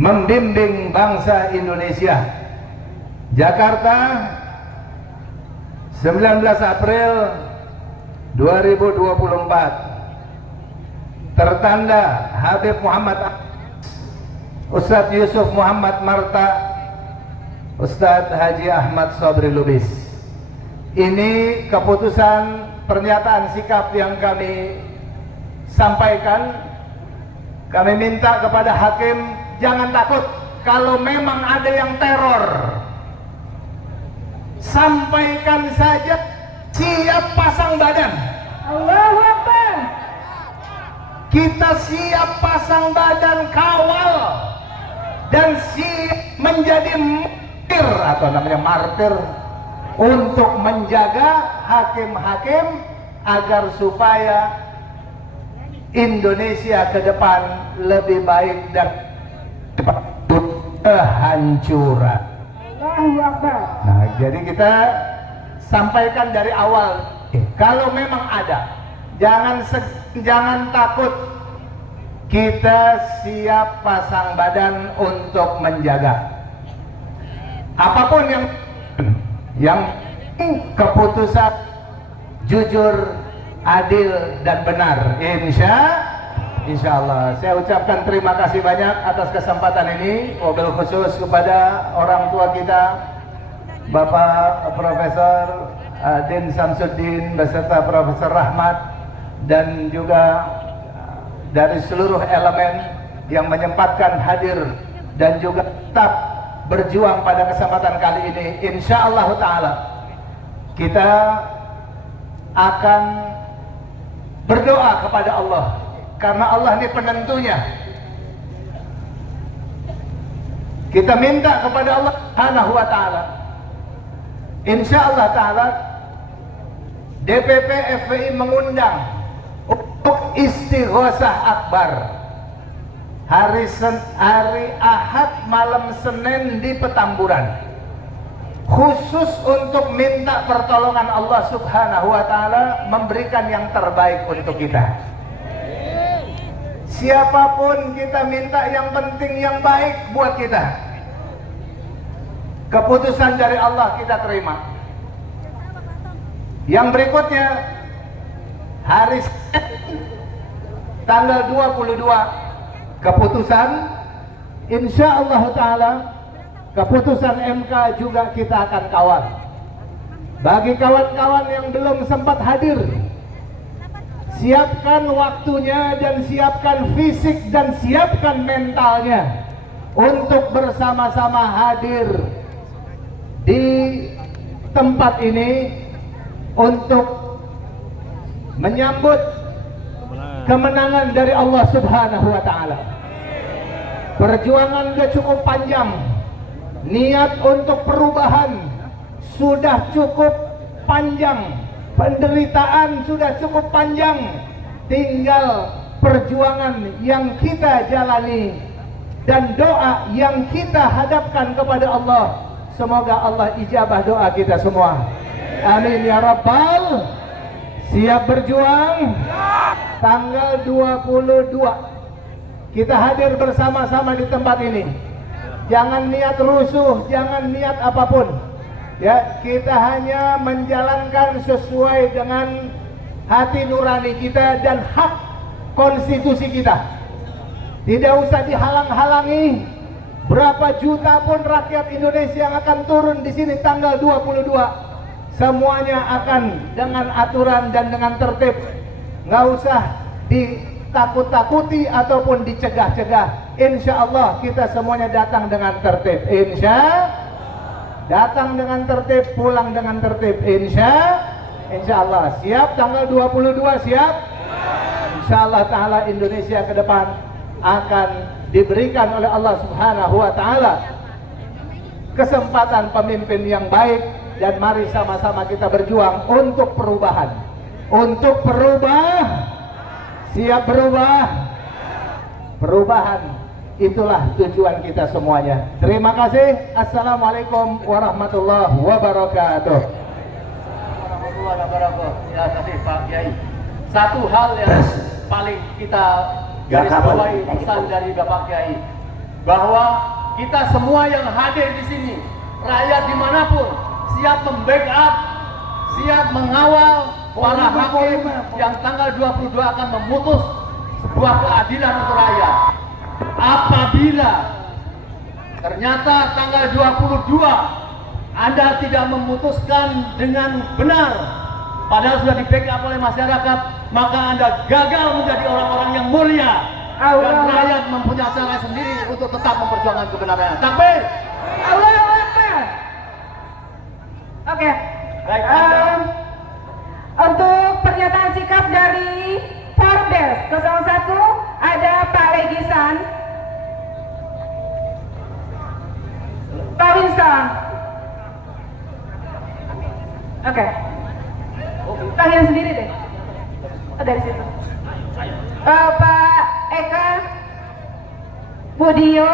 membimbing bangsa Indonesia. Jakarta, 19 April 2024. Tertanda Habib Muhammad Ustadz Yusuf Muhammad Marta, Ustadz Haji Ahmad Sobri Lubis. Ini keputusan pernyataan sikap yang kami sampaikan. Kami minta kepada hakim jangan takut kalau memang ada yang teror. Sampaikan saja, siap pasang badan. Allahu Akbar. Kita siap pasang badan kawal dan siap menjadi martir atau namanya martir untuk menjaga hakim-hakim agar supaya Indonesia ke depan lebih baik dan kehancuran. Allahu Akbar. Nah, jadi kita sampaikan dari awal, kalau memang ada, jangan takut, kita siap pasang badan untuk menjaga. Apapun yang keputusan jujur, adil dan benar, insya Allah. Saya ucapkan terima kasih banyak atas kesempatan ini, wabil khusus kepada orang tua kita, Bapak Profesor Din Samsuddin beserta Profesor Rahmat, dan juga dari seluruh elemen yang menyempatkan hadir dan juga tetap berjuang pada kesempatan kali ini. Insyaallah ta'ala kita akan berdoa kepada Allah, karena Allah ini penentunya. Kita minta kepada Allah Subhanahu wa ta'ala, insyaallah ta'ala DPP FPI mengundang untuk istighosah akbar hari Ahad malam Senin di Petamburan, khusus untuk minta pertolongan Allah Subhanahu wa ta'ala memberikan yang terbaik untuk kita. Siapapun kita minta yang penting yang baik buat kita. Keputusan dari Allah kita terima. Yang berikutnya hari tanggal 22 keputusan, insyaallah ta'ala keputusan MK juga kita akan kawal. Bagi kawan-kawan yang belum sempat hadir, siapkan waktunya dan siapkan fisik dan siapkan mentalnya untuk bersama-sama hadir di tempat ini untuk menyambut kemenangan dari Allah Subhanahu wa ta'ala. Perjuangan sudah cukup panjang, niat untuk perubahan sudah cukup panjang, penderitaan sudah cukup panjang, tinggal perjuangan yang kita jalani dan doa yang kita hadapkan kepada Allah. Semoga Allah ijabah doa kita semua. Amin ya Rabbal. Siap berjuang? Tanggal 22 kita hadir bersama-sama di tempat ini. Jangan niat rusuh, jangan niat apapun. Ya, kita hanya menjalankan sesuai dengan hati nurani kita dan hak konstitusi kita. Tidak usah dihalang-halangi. Berapa juta pun rakyat Indonesia yang akan turun di sini tanggal 22, semuanya akan dengan aturan dan dengan tertib. Nggak usah ditakut-takuti ataupun dicegah-cegah. Insya Allah kita semuanya datang dengan tertib. Datang dengan tertib, pulang dengan tertib. Insya Allah. Siap tanggal 22, siap? Insya Allah ta'ala Indonesia ke depan akan diberikan oleh Allah Subhanahu wa ta'ala kesempatan pemimpin yang baik, dan mari sama-sama kita berjuang untuk perubahan. Untuk berubah, siap berubah. Perubahan itulah tujuan kita semuanya. Terima kasih. Assalamualaikum warahmatullahi wabarakatuh. Warahmatullahi wabarakatuh. Ya, kasih Pak Kiai. Satu hal yang paling kita garisbawahi pesan dari Bapak Kiai, bahwa kita semua yang hadir di sini, rakyat dimanapun, siap membackup, siap mengawal para hakim yang tanggal 22 akan memutus sebuah keadilan untuk rakyat. Apabila ternyata tanggal 22 Anda tidak memutuskan dengan benar, padahal sudah di-backup oleh masyarakat, maka Anda gagal menjadi orang-orang yang mulia. Dan rakyat mempunyai cara sendiri untuk tetap memperjuangkan kebenaran. Takbir! Allahu Akbar. Oke. Baik, untuk pernyataan sikap dari Forbes 01 ada Pak Legisan, Pak Winston. Oke. Panggil sendiri deh. Dari situ. Pak Eka Budio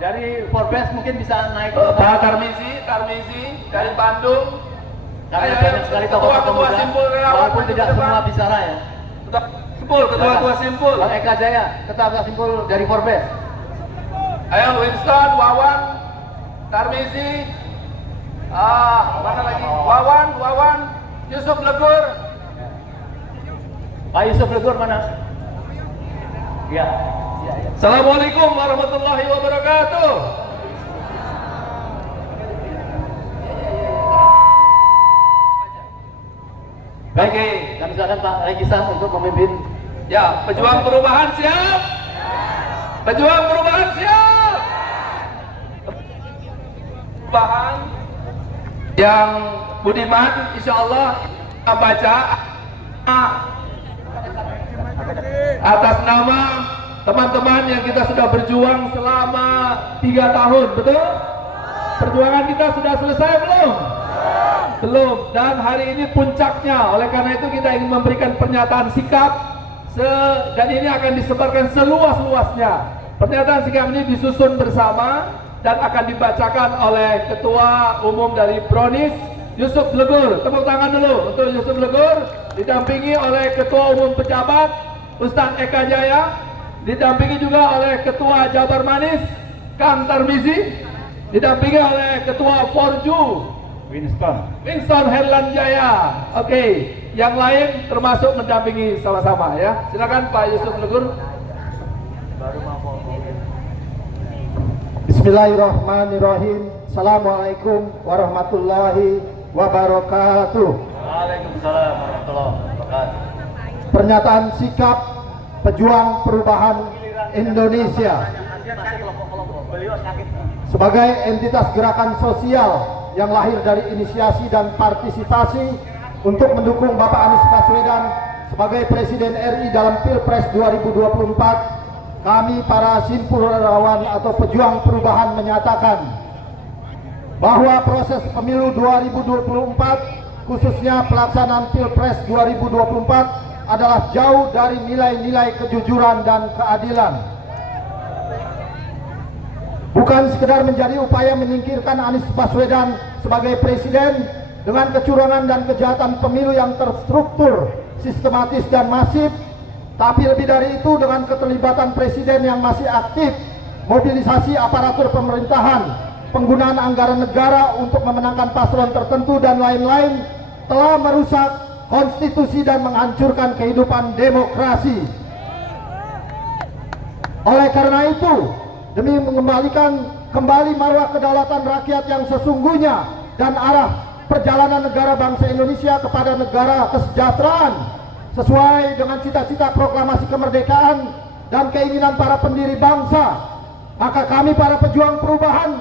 dari Forbes mungkin bisa naik ke Pak Tarmizi dari Bandung. Karena banyak sekali tokoh-tokoh muda, walaupun tidak semua bicara ya. Ketua simpul. Bang Eka Jaya, ketua simpul dari Forbes. Ayo Winston, Wawan, Tarmizi, mana lagi? Wawan, Yusuf Legur. Pak Yusuf Legur mana? Ya. Assalamualaikum warahmatullahi wabarakatuh. Baik, kami silakan Pak Regisan untuk memimpin. Ya, pejuang perubahan siap. Pejuang perubahan siap. Perubahan yang budiman, insya Allah kita baca atas nama teman-teman yang kita sudah berjuang selama 3 tahun, betul? Perjuangan kita sudah selesai belum? Belum. Dan hari ini puncaknya. Oleh karena itu kita ingin memberikan pernyataan sikap dan ini akan disebarkan seluas-luasnya. Pernyataan sikap ini disusun bersama dan akan dibacakan oleh Ketua Umum dari Bronis, Yusuf Blegur. Tepuk tangan dulu untuk Yusuf Blegur, didampingi oleh Ketua Umum Pejabat Ustadz Eka Jaya, didampingi juga oleh Ketua Jabar Manis Kang Tarmizi, didampingi oleh Ketua Forju Winston Herlan Jaya. Oke, yang lain termasuk mendampingi sama-sama ya. Silakan Pak Yusuf Blegur. Bismillahirrahmanirrahim. Assalamualaikum warahmatullahi wabarakatuh. Waalaikumsalam warahmatullahi wabarakatuh. Pernyataan sikap pejuang perubahan Indonesia sebagai entitas gerakan sosial yang lahir dari inisiasi dan partisipasi untuk mendukung Bapak Anies Baswedan sebagai Presiden RI dalam Pilpres 2024. Kami para simpul relawan atau pejuang perubahan menyatakan bahwa proses pemilu 2024 khususnya pelaksanaan Pilpres 2024 adalah jauh dari nilai-nilai kejujuran dan keadilan. Bukan sekedar menjadi upaya menyingkirkan Anies Baswedan sebagai presiden dengan kecurangan dan kejahatan pemilu yang terstruktur, sistematis dan masif, tapi lebih dari itu dengan keterlibatan presiden yang masih aktif, mobilisasi aparatur pemerintahan, penggunaan anggaran negara untuk memenangkan paslon tertentu dan lain-lain telah merusak konstitusi dan menghancurkan kehidupan demokrasi. Oleh karena itu, demi mengembalikan kembali marwah kedaulatan rakyat yang sesungguhnya dan arah perjalanan negara bangsa Indonesia kepada negara kesejahteraan sesuai dengan cita-cita proklamasi kemerdekaan dan keinginan para pendiri bangsa, maka kami para pejuang perubahan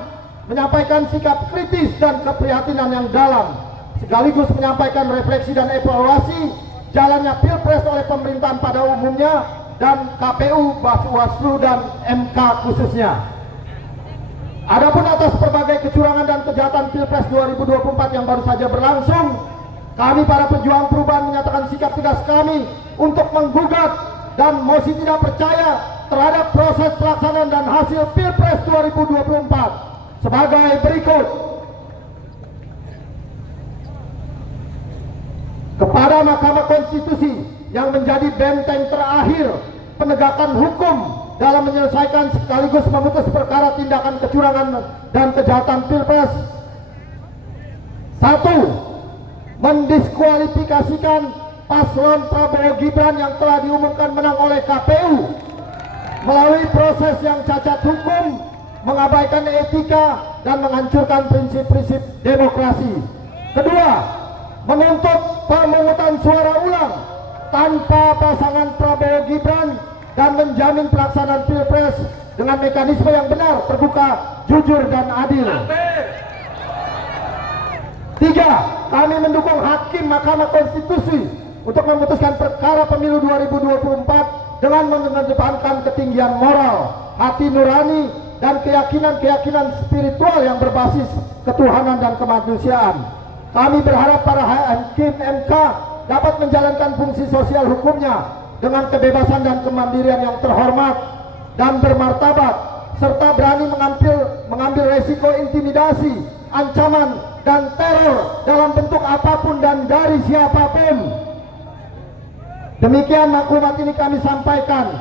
menyampaikan sikap kritis dan keprihatinan yang dalam, sekaligus menyampaikan refleksi dan evaluasi jalannya Pilpres oleh pemerintahan pada umumnya dan KPU, Bawaslu dan MK khususnya. Adapun atas berbagai kecurangan dan kejahatan Pilpres 2024 yang baru saja berlangsung, kami para pejuang perubahan menyatakan sikap tegas kami untuk menggugat dan mosi tidak percaya terhadap proses pelaksanaan dan hasil Pilpres 2024 sebagai berikut. Kepada Mahkamah Konstitusi yang menjadi benteng terakhir penegakan hukum dalam menyelesaikan sekaligus memutus perkara tindakan kecurangan dan kejahatan Pilpres. 1. Mendiskualifikasikan paslon Prabowo Gibran yang telah diumumkan menang oleh KPU melalui proses yang cacat hukum, mengabaikan etika dan menghancurkan prinsip-prinsip demokrasi. Kedua, menuntut pemungutan suara ulang tanpa pasangan Prabowo Gibran dan menjamin pelaksanaan Pilpres dengan mekanisme yang benar, terbuka, jujur dan adil. 3. Kami mendukung hakim Mahkamah Konstitusi untuk memutuskan perkara pemilu 2024 dengan mengedepankan ketinggian moral, hati nurani dan keyakinan-keyakinan spiritual yang berbasis ketuhanan dan kemanusiaan. Kami berharap para hakim MK dapat menjalankan fungsi sosial hukumnya dengan kebebasan dan kemandirian yang terhormat dan bermartabat, serta berani mengambil resiko intimidasi, ancaman, dan teror dalam bentuk apapun dan dari siapapun. Demikian maklumat ini kami sampaikan.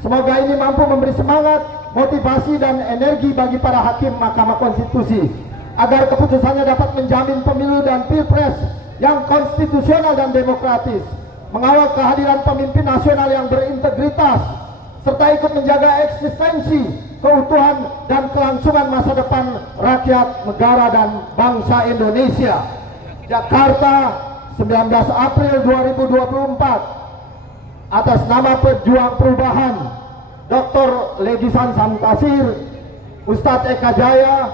Semoga ini mampu memberi semangat, motivasi, dan energi bagi para hakim Mahkamah Konstitusi agar keputusannya dapat menjamin pemilu dan Pilpres yang konstitusional dan demokratis, mengawal kehadiran pemimpin nasional yang berintegritas, serta ikut menjaga eksistensi, keutuhan, dan kelangsungan masa depan rakyat, negara, dan bangsa Indonesia. Jakarta, 19 April 2024 atas nama Pejuang Perubahan Dr. Legisan Samtasir, Ustadz Eka Jaya,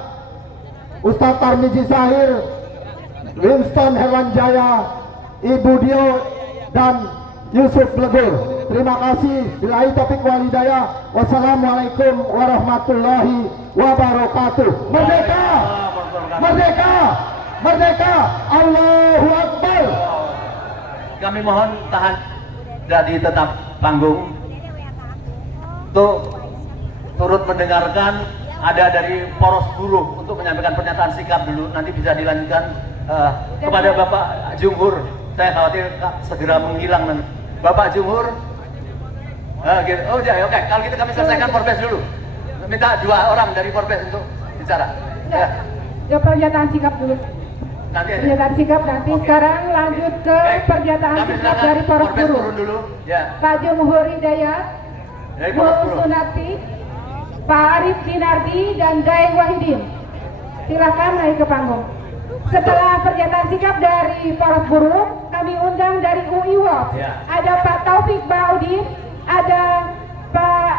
Ustadz Tarmizi Zahir, Winston Herwanjaya, Ibu Dio, dan Yusuf Legur. Terima kasih. Billahi taufiq wal hidayah. Wassalamualaikum warahmatullahi wabarakatuh. Merdeka! Merdeka! Merdeka! Allahu Akbar! Kami mohon tahan jadi tetap panggung untuk turut mendengarkan. Ada dari poros buruh untuk menyampaikan pernyataan sikap dulu, nanti bisa dilanjutkan kepada Bapak Jumhur. Saya khawatir segera menghilang nanti. Bapak Jumhur, gitu. Oh ya, oke. Kalau gitu kami selesaikan Porpes dulu. Minta 2 orang dari Porpes untuk bicara. Ya, pernyataan sikap dulu. Nanti aja. Pernyataan sikap nanti. Sekarang lanjut ke pernyataan Kami sikap silakan. dari poros Porpes buruh. turun dulu. Ya. Pak Jumhur Hidayat, Dari poros Bu buruh. Sunati, Pak Arif Dinardi, dan Daeng Wahidin. Silakan naik ke panggung. Setelah pernyataan sikap dari poros buruh, kami undang dari UI WOP. Ya. Ada Pak Taufik Baudin, ada Pak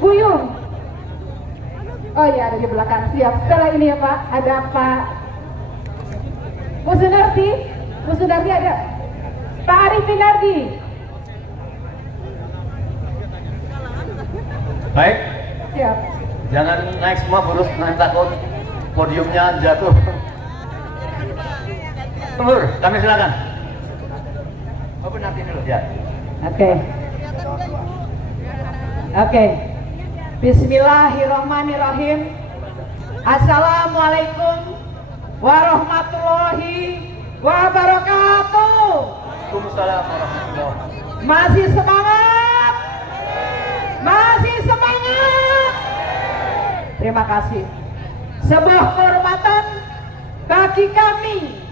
Buyung. Oh iya, ada di belakang. Siap. Setelah ini ya Pak, ada Pak Bu Sunarti. Bu Sunarti ada Pak Arif Dinardi. Baik. Siap. Jangan naik semua burus, nanti takut podiumnya jatuh. Jumhur, kami silakan. Bapak nanti dulu ya. Oke. Bismillahirrahmanirrahim. Assalamualaikum warahmatullahi wabarakatuh. Waalaikumsalam warahmatullahi wabarakatuh. Masih semangat? Masih semangat? Terima kasih. Sebuah kehormatan bagi kami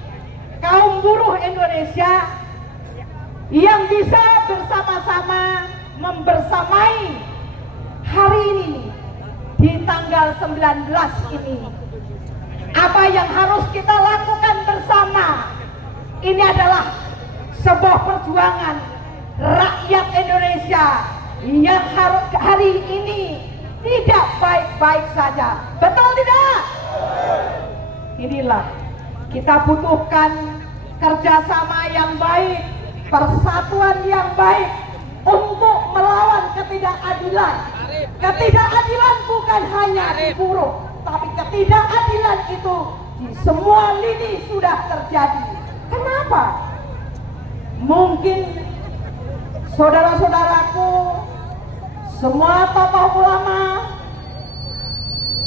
kaum buruh Indonesia yang bisa bersama-sama membersamai hari ini di tanggal 19 ini. Apa yang harus kita lakukan bersama? Ini adalah sebuah perjuangan rakyat Indonesia yang hari ini tidak baik-baik saja. Betul tidak? Inilah kita butuhkan kerjasama yang baik, persatuan yang baik untuk melawan ketidakadilan. Ketidakadilan bukan hanya di buruh, tapi ketidakadilan itu di semua lini sudah terjadi. Kenapa? Mungkin saudara-saudaraku, semua tokoh ulama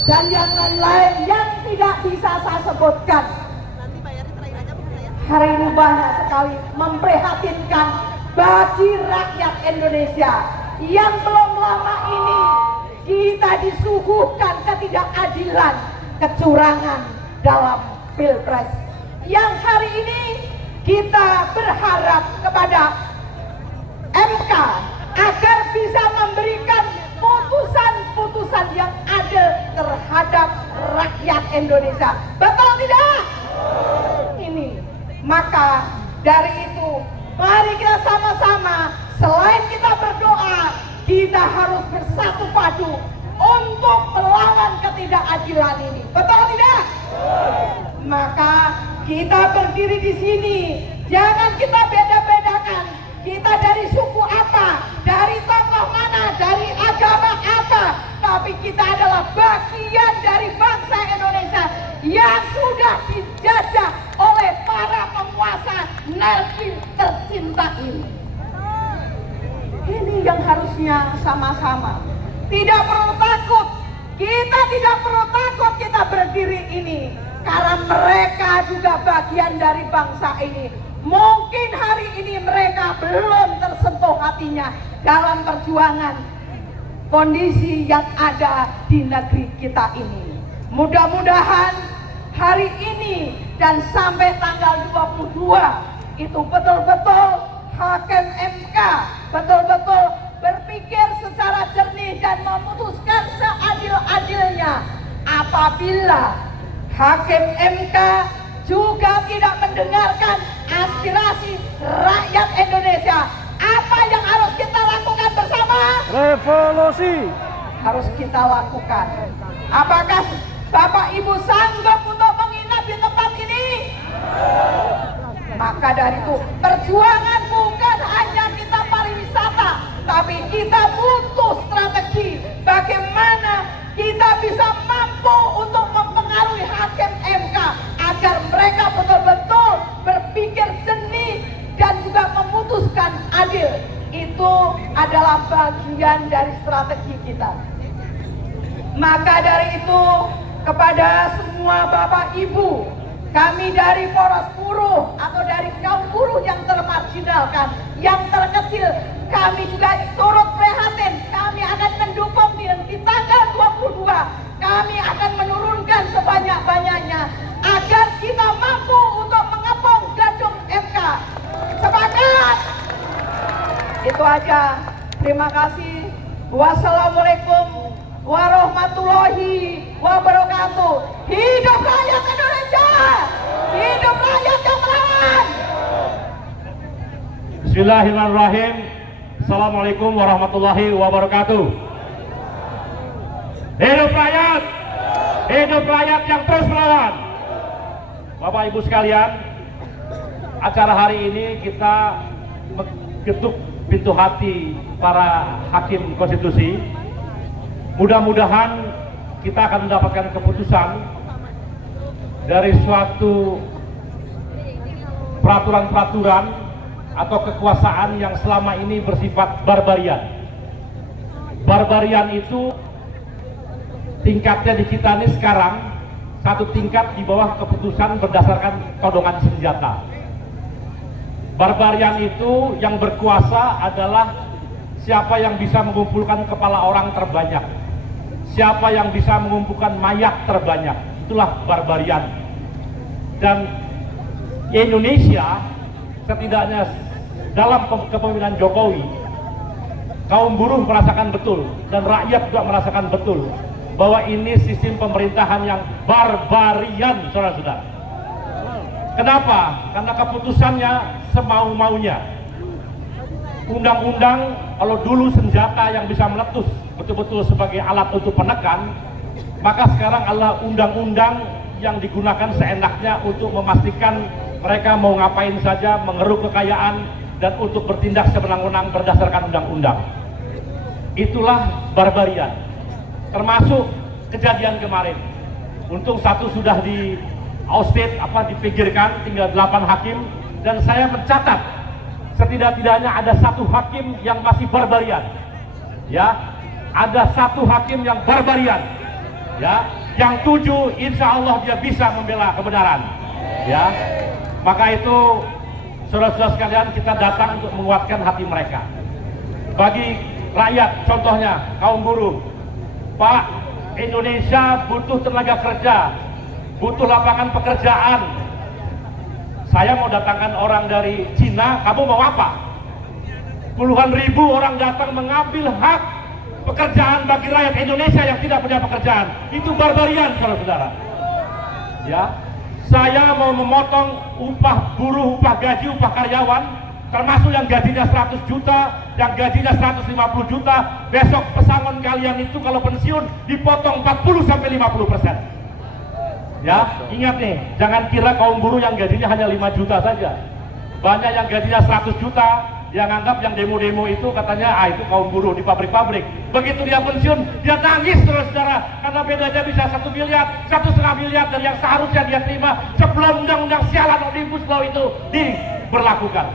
dan yang lain-lain yang tidak bisa saya sebutkan hari ini banyak sekali memprihatinkan bagi rakyat Indonesia yang belum lama ini kita disuguhkan ketidakadilan, kecurangan dalam Pilpres. Yang hari ini kita berharap kepada MK agar bisa memberikan putusan-putusan yang adil terhadap rakyat Indonesia. Betul tidak? Ini. Maka dari itu, mari kita sama-sama, selain kita berdoa, kita harus bersatu padu untuk melawan ketidakadilan ini. Betul tidak? Maka kita berdiri di sini, jangan kita beda-bedakan. Kita dari suku apa, dari tokoh mana, dari agama apa, tapi kita adalah bagian dari bangsa Indonesia yang sudah dijajah oleh para penguasa narki tercinta ini. Ini yang harusnya sama-sama. Tidak perlu takut. Kita tidak perlu takut kita berdiri ini. Karena mereka juga bagian dari bangsa ini. Mungkin hari ini mereka belum tersentuh hatinya dalam perjuangan kondisi yang ada di negeri kita ini. Mudah-mudahan hari ini dan sampai tanggal 22 itu betul-betul hakim MK betul-betul berpikir secara jernih dan memutuskan seadil-adilnya. Apabila hakim MK juga tidak mendengarkan aspirasi rakyat Indonesia. Apa yang harus kita lakukan bersama? Revolusi Harus kita lakukan. Apakah Bapak Ibu sanggup untuk menginap di tempat ini? Maka dari itu, perjuangan bukan hanya kita pariwisata, tapi kita butuh strategi bagaimana kita bisa mampu untuk mempengaruhi hakim MK agar mereka betul-betul berpikir jernih dan juga memutuskan adil. Itu adalah bagian dari strategi kita. Maka dari itu, kepada semua Bapak Ibu, kami dari Poros Buruh atau dari kaum buruh yang termarginalkan, yang terkecil, kami juga turut prihatin. Kami akan mendukung di tanggal 22. Kami akan menurunkan sebanyak-banyaknya agar kita mampu untuk mengepung gedung MK. Sepakat? Itu aja. Terima kasih. Wassalamualaikum warahmatullahi wabarakatuh. Hidup rakyat Indonesia. Hidup rakyat yang melawan. Bismillahirrahmanirrahim. Assalamualaikum warahmatullahi wabarakatuh. Hidup rakyat. Hidup rakyat yang terus melawan. Bapak Ibu sekalian, acara hari ini kita mengetuk pintu hati para hakim konstitusi. Mudah-mudahan kita akan mendapatkan keputusan dari suatu peraturan-peraturan atau kekuasaan yang selama ini bersifat barbarian. Barbarian itu tingkatnya di kita ini sekarang satu tingkat di bawah keputusan berdasarkan todongan senjata. Barbarian itu yang berkuasa adalah siapa yang bisa mengumpulkan kepala orang terbanyak, siapa yang bisa mengumpulkan mayat terbanyak, itulah barbarian. Dan Indonesia setidaknya dalam kepemimpinan Jokowi, kaum buruh merasakan betul dan rakyat juga merasakan betul bahwa ini sistem pemerintahan yang barbarian, saudara-saudara. Kenapa? Karena keputusannya semau-maunya. Undang-undang, kalau dulu senjata yang bisa meletus betul-betul sebagai alat untuk penekan, maka sekarang adalah undang-undang yang digunakan seenaknya untuk memastikan mereka mau ngapain saja, mengeruk kekayaan, dan untuk bertindak sewenang-wenang berdasarkan undang-undang. Itulah barbarian. Termasuk kejadian kemarin. Untung satu sudah di ousted, dipinggirkan, tinggal 8 hakim, dan saya mencatat setidak-tidaknya ada 1 hakim yang masih barbarian. Ya, ada 1 hakim yang barbarian. Ya, yang 7 insya Allah dia bisa membela kebenaran. Ya, maka itu saudara-saudara sekalian, kita datang untuk menguatkan hati mereka. Bagi rakyat, contohnya kaum buruh, Pak, Indonesia butuh tenaga kerja, butuh lapangan pekerjaan. Saya mau datangkan orang dari Cina, kamu mau apa? Puluhan ribu orang datang mengambil hak pekerjaan bagi rakyat Indonesia yang tidak punya pekerjaan. Itu barbarian, saudara-saudara. Ya, saya mau memotong upah buruh, upah gaji, upah karyawan, termasuk yang gajinya 100 juta, yang gajinya 150 juta, besok pesangon kalian itu kalau pensiun dipotong 40-50%. Ya, ingat nih, jangan kira kaum buruh yang gajinya hanya 5 juta saja. Banyak yang gajinya 100 juta, yang anggap yang demo-demo itu katanya, itu kaum buruh di pabrik-pabrik. Begitu dia pensiun, dia nangis, saudara-saudara, karena bedanya bisa 1 miliar, 1,5 miliar dari yang seharusnya dia terima sebelum undang-undang sialan Omnibus Law itu diberlakukan.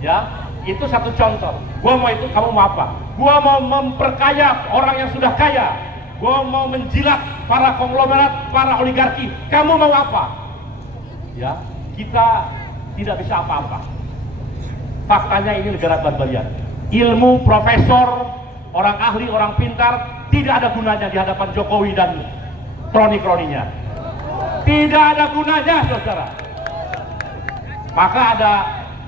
Ya, itu satu contoh. Gua mau itu, kamu mau apa? Gua mau memperkaya orang yang sudah kaya. Gua mau menjilat para konglomerat, para oligarki. Kamu mau apa? Ya, kita tidak bisa apa-apa. Faktanya ini negara barbarian. Ilmu, profesor, orang ahli, orang pintar tidak ada gunanya di hadapan Jokowi dan kroni-kroninya. Tidak ada gunanya, saudara. Maka ada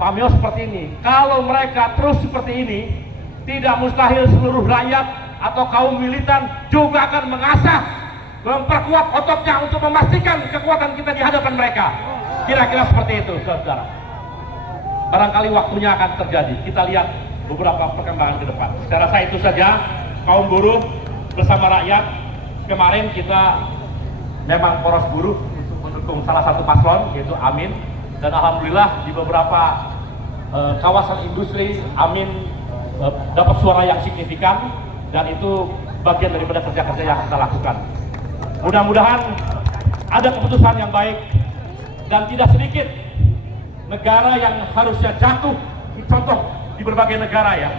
pameo seperti ini. Kalau mereka terus seperti ini, tidak mustahil seluruh rakyat atau kaum militan juga akan mengasah, memperkuat ototnya untuk memastikan kekuatan kita di hadapan mereka. Kira-kira seperti itu, saudara. Barangkali waktunya akan terjadi. Kita lihat beberapa perkembangan ke depan. Saya rasa itu saja, kaum buruh bersama rakyat. Kemarin kita memang poros buruh untuk mendukung salah satu paslon, yaitu Amin. Dan alhamdulillah di beberapa kawasan industri Amin dapat suara yang signifikan, dan itu bagian daripada kerja-kerja yang kita lakukan. Mudah-mudahan ada keputusan yang baik, dan tidak sedikit negara yang harusnya jatuh, contoh di berbagai negara ya,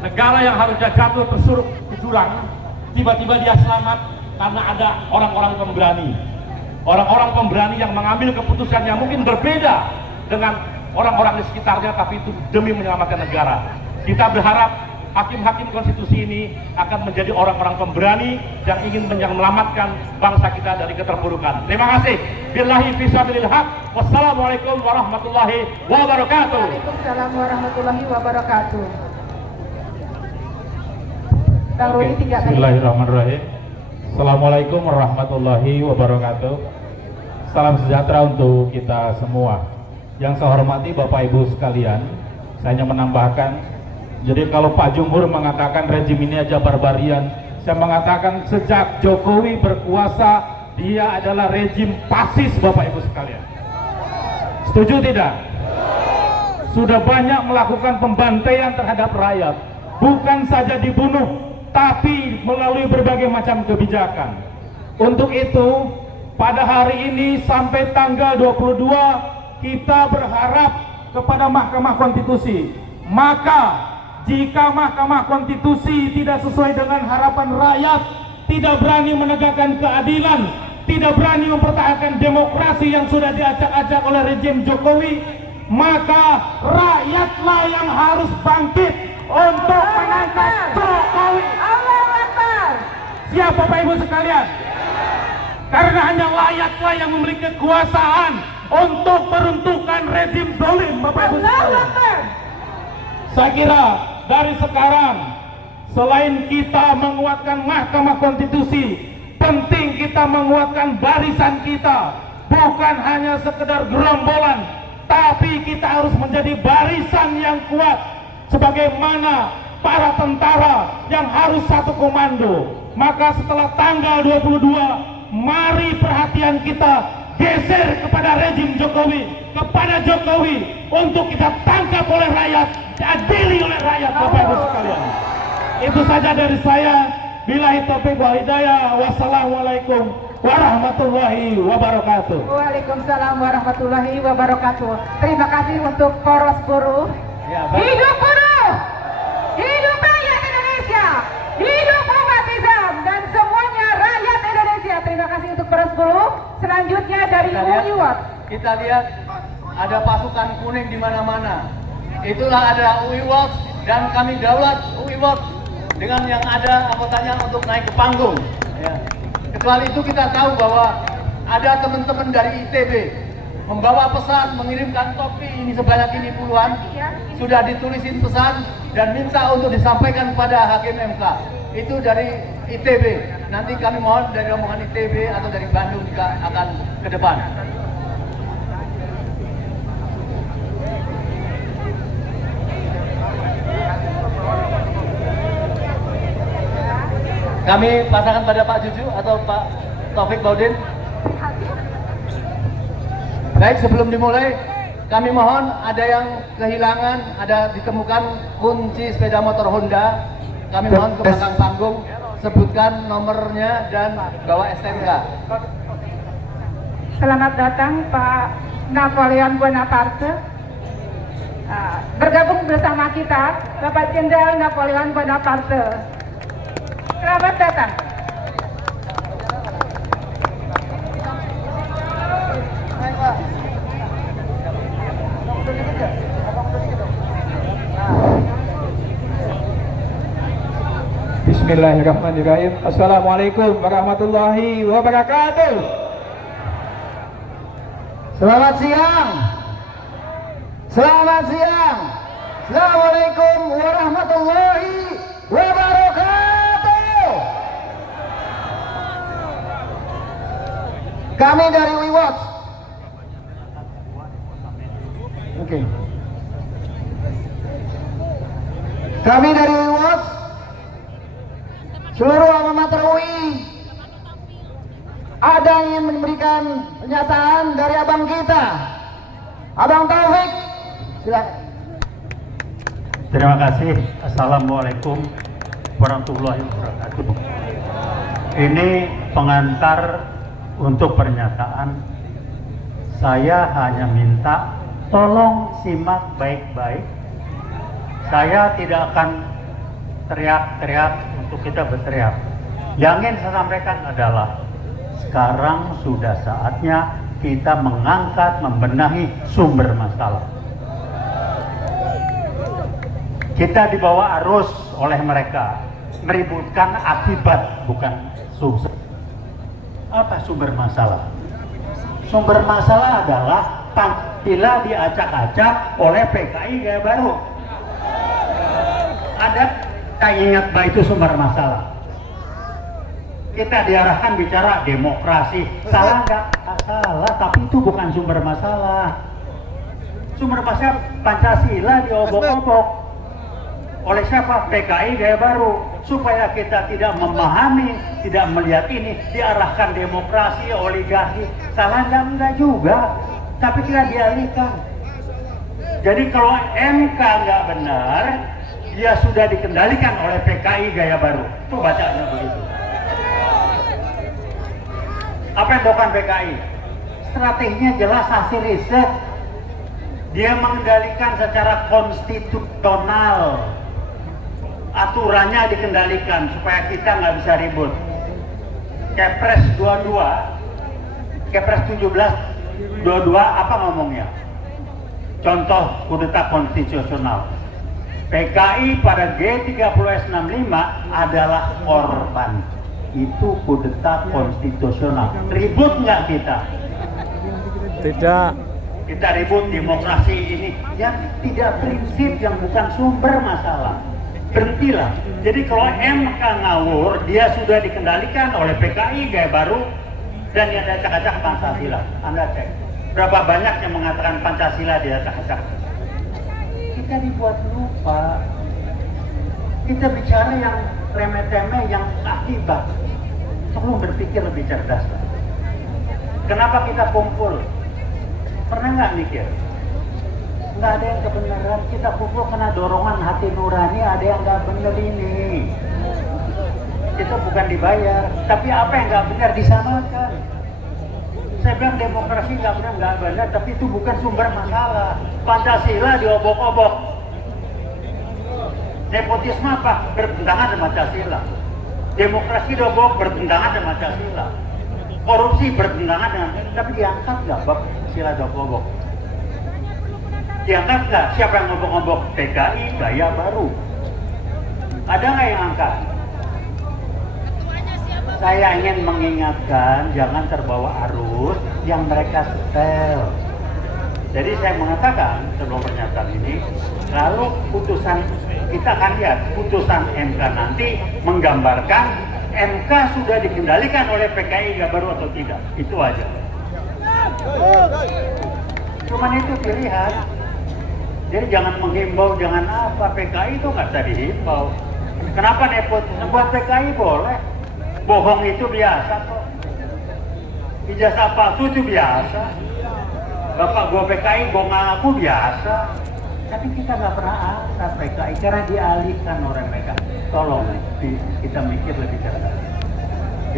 negara yang harusnya jatuh tersuruk ke jurang, tiba-tiba dia selamat karena ada orang-orang pemberani. Orang-orang pemberani yang mengambil keputusan yang mungkin berbeda dengan orang-orang di sekitarnya, tapi itu demi menyelamatkan negara. Kita berharap hakim-hakim konstitusi ini akan menjadi orang-orang pemberani yang ingin menyelamatkan bangsa kita dari keterpurukan. Terima kasih. Billahi fisabilil haq. Wassalamualaikum warahmatullahi wabarakatuh. Waalaikumsalam warahmatullahi wabarakatuh. Bang Rudi, tiga kali. Bismillahirrahmanirrahim. Assalamualaikum warahmatullahi wabarakatuh. Salam sejahtera untuk kita semua. Yang saya hormati Bapak Ibu sekalian, saya hanya menambahkan, jadi kalau Pak Jumhur mengatakan rejim ini aja barbarian, saya mengatakan sejak Jokowi berkuasa, dia adalah rejim fasis, Bapak Ibu sekalian. Setuju tidak? Sudah banyak melakukan pembantaian terhadap rakyat, bukan saja dibunuh, tapi melalui berbagai macam kebijakan. Untuk itu, pada hari ini sampai tanggal 22, kita berharap kepada Mahkamah Konstitusi. Maka jika Mahkamah Konstitusi tidak sesuai dengan harapan rakyat, tidak berani menegakkan keadilan, tidak berani mempertahankan demokrasi yang sudah diacak-acak oleh rejim Jokowi, maka rakyatlah yang harus bangkit untuk mengangkat Jokowi. Siapa Bapak Ibu sekalian? Karena hanya rakyatlah yang memiliki kekuasaan untuk meruntuhkan rejim zalim, Bapak Ibu sekalian. Saya kira dari sekarang, selain kita menguatkan Mahkamah Konstitusi, penting kita menguatkan barisan kita. Bukan hanya sekedar gerombolan, tapi kita harus menjadi barisan yang kuat, sebagaimana para tentara yang harus satu komando. Maka setelah tanggal 22, mari perhatian kita geser kepada rejim Jokowi, kepada Jokowi, untuk kita tangkap oleh rakyat, diadili oleh rakyat, Bapak Ibu sekalian. Itu saja dari saya. Billahi taufiq wal hidayah. Wassalamualaikum warahmatullahi wabarakatuh. Waalaikumsalam warahmatullahi wabarakatuh. Terima kasih untuk poros buruh. Hidup buruh, hidup rakyat Indonesia, hidup umat Islam dan semuanya rakyat Indonesia. Terima kasih untuk poros buruh. Selanjutnya dari UIWAT. Kita lihat ada pasukan kuning di mana-mana. Itulah ada UIWAT, dan kami daulat UIWAT dengan yang ada anggotanya untuk naik ke panggung. Ya. Kecuali itu kita tahu bahwa ada teman-teman dari ITB membawa pesan, mengirimkan topi ini sebanyak ini puluhan, sudah ditulisin pesan dan minta untuk disampaikan kepada Hakim MK. Itu dari ITB. Nanti kami mohon dari rombongan ITB atau dari Bandung juga akan ke depan. Kami pasangkan pada Pak Juju atau Pak Taufik Baudin. Baik, sebelum dimulai, kami mohon ada yang kehilangan, ada ditemukan kunci sepeda motor Honda. Kami mohon ke belakang panggung, sebutkan nomornya dan bawa STNK. Selamat datang Pak Napoleon Bonaparte. Bergabung bersama kita Bapak Jenderal Napoleon Bonaparte. Selamat datang. Bismillahirrahmanirrahim. Assalamualaikum warahmatullahi wabarakatuh. Selamat siang. Selamat siang. Assalamualaikum warahmatullahi wabarakatuh. Kami dari UIWAT Oke. Kami dari WOS, seluruh alma mater UI, ada yang ingin memberikan pernyataan dari abang kita, Abang Taufik. Silakan. Terima kasih. Assalamualaikum warahmatullahi wabarakatuh. Ini pengantar untuk pernyataan. Saya hanya minta tolong simak baik-baik. Saya tidak akan teriak-teriak untuk kita berteriak. Yang ingin saya sampaikan adalah sekarang sudah saatnya kita mengangkat, membenahi sumber masalah. Kita dibawa arus oleh mereka, meributkan akibat, bukan sumber. Apa sumber masalah? Sumber masalah adalah Pancasila diacak-acak oleh PKI Gaya Baru. Ada yang ingat bahwa itu sumber masalah? Kita diarahkan bicara demokrasi. Salah nggak? Salah, tapi itu bukan sumber masalah. Sumber masalah Pancasila diobok-obok. Oleh siapa? PKI Gaya Baru. Supaya kita tidak memahami, tidak melihat ini, diarahkan demokrasi, oligarki. Salah enggak juga, tapi kita dialihkan. Jadi kalau MK nggak benar, dia sudah dikendalikan oleh PKI Gaya Baru. Itu bacanya begitu. Apa yang dilakukan PKI? Strateginya jelas, hasil riset. Dia mengendalikan secara konstitusional. Aturannya dikendalikan supaya kita nggak bisa ribut. Kepres 22, Kepres 17, 22 apa ngomongnya? Contoh kudeta konstitusional. PKI pada G30S65 adalah korban. Itu kudeta konstitusional. Ribut nggak kita? Tidak. Kita ribut demokrasi ini yang tidak prinsip, yang bukan sumber masalah. Berhentilah. Jadi kalau MK ngawur, dia sudah dikendalikan oleh PKI Gaya Baru dan yang acak-acak Pancasila. Anda cek berapa banyak yang mengatakan Pancasila dia acak-acak. Kita dibuat lupa. Kita bicara yang remeh-temeh, yang akibat. Tolong berpikir lebih cerdas. Kenapa kita kumpul? Pernah nggak mikir? Nggak ada yang kebenaran, kita kumpul karena dorongan hati nurani, ada yang nggak benar ini. Kita bukan dibayar, tapi apa yang nggak benar disamakan. Saya bilang demokrasi nggak benar, tapi itu bukan sumber masalah. Pancasila diobok-obok. Nepotisme apa? Bertentangan dengan Pancasila. Demokrasi diobok, bertentangan dengan Pancasila. Korupsi bertentangan dengan, tapi diangkat nggak Pancasila diobok-obok? Diangkat nggak? Siapa yang ngobok-ngobok? PKI Gaya Baru. Ada nggak yang angkat? Saya ingin mengingatkan, jangan terbawa arus yang mereka setel. Jadi saya mengatakan sebelum pernyataan ini, lalu putusan, kita akan lihat putusan MK nanti menggambarkan MK sudah dikendalikan oleh PKI Gaya Baru atau tidak. Itu aja. Cuman itu pilihan. Jadi jangan menghimbau, jangan apa, PKI itu nggak bisa dihimbau. Kenapa nepotisme? Buat PKI boleh. Bohong itu biasa kok. Ijazah palsu itu biasa. Bapak gua PKI, gua ngaku biasa. Tapi kita nggak pernah angkat PKI karena dialihkan oleh mereka. Tolong kita mikir lebih cerdas.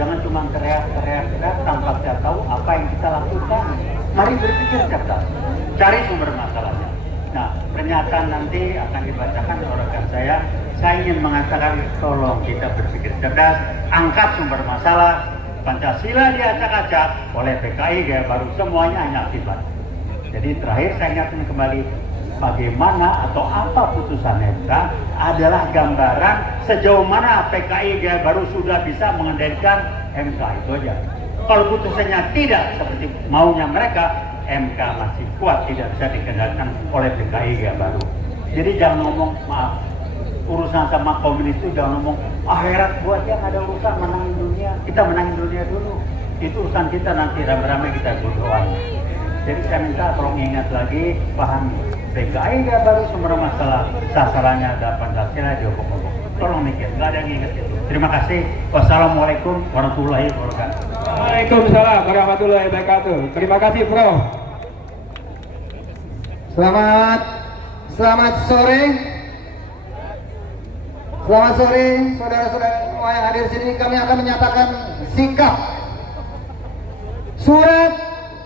Jangan cuma teriak-teriak tanpa kita tahu apa yang kita lakukan. Mari berpikir cerdas. Cari sumber masalahnya. Nah, pernyataan nanti akan dibacakan oleh rekan saya. Saya ingin mengatakan, tolong kita berpikir cerdas, angkat sumber masalah. Pancasila diacak-acak oleh PKI Gaya Baru, semuanya hanya akibat. Jadi terakhir saya ingatkan kembali, bagaimana atau apa putusan MK adalah gambaran sejauh mana PKI Gaya Baru sudah bisa mengendalikan MK, itu aja. Kalau putusannya tidak seperti maunya mereka, MK masih kuat, tidak bisa dikendalikan oleh PKI Gaya Baru. Jadi jangan ngomong, maaf, urusan sama komunis itu jangan ngomong akhirat buat yang ada urusan menangin dunia. Kita menangin dunia dulu, itu urusan kita, nanti rame-rame kita berdoa. Jadi saya minta tolong ingat lagi, pahami, PKI dia baru sumber masalah sasarannya ada Pancasila dihukum-hukum. Tolong mikir, nggak ada yang ingat itu. Terima kasih. Wassalamualaikum warahmatullahi wabarakatuh. Waalaikumsalam warahmatullahi wabarakatuh. Terima kasih, Bro. Selamat sore. Selamat sore, saudara-saudara semua yang hadir sini. Kami akan menyatakan sikap surat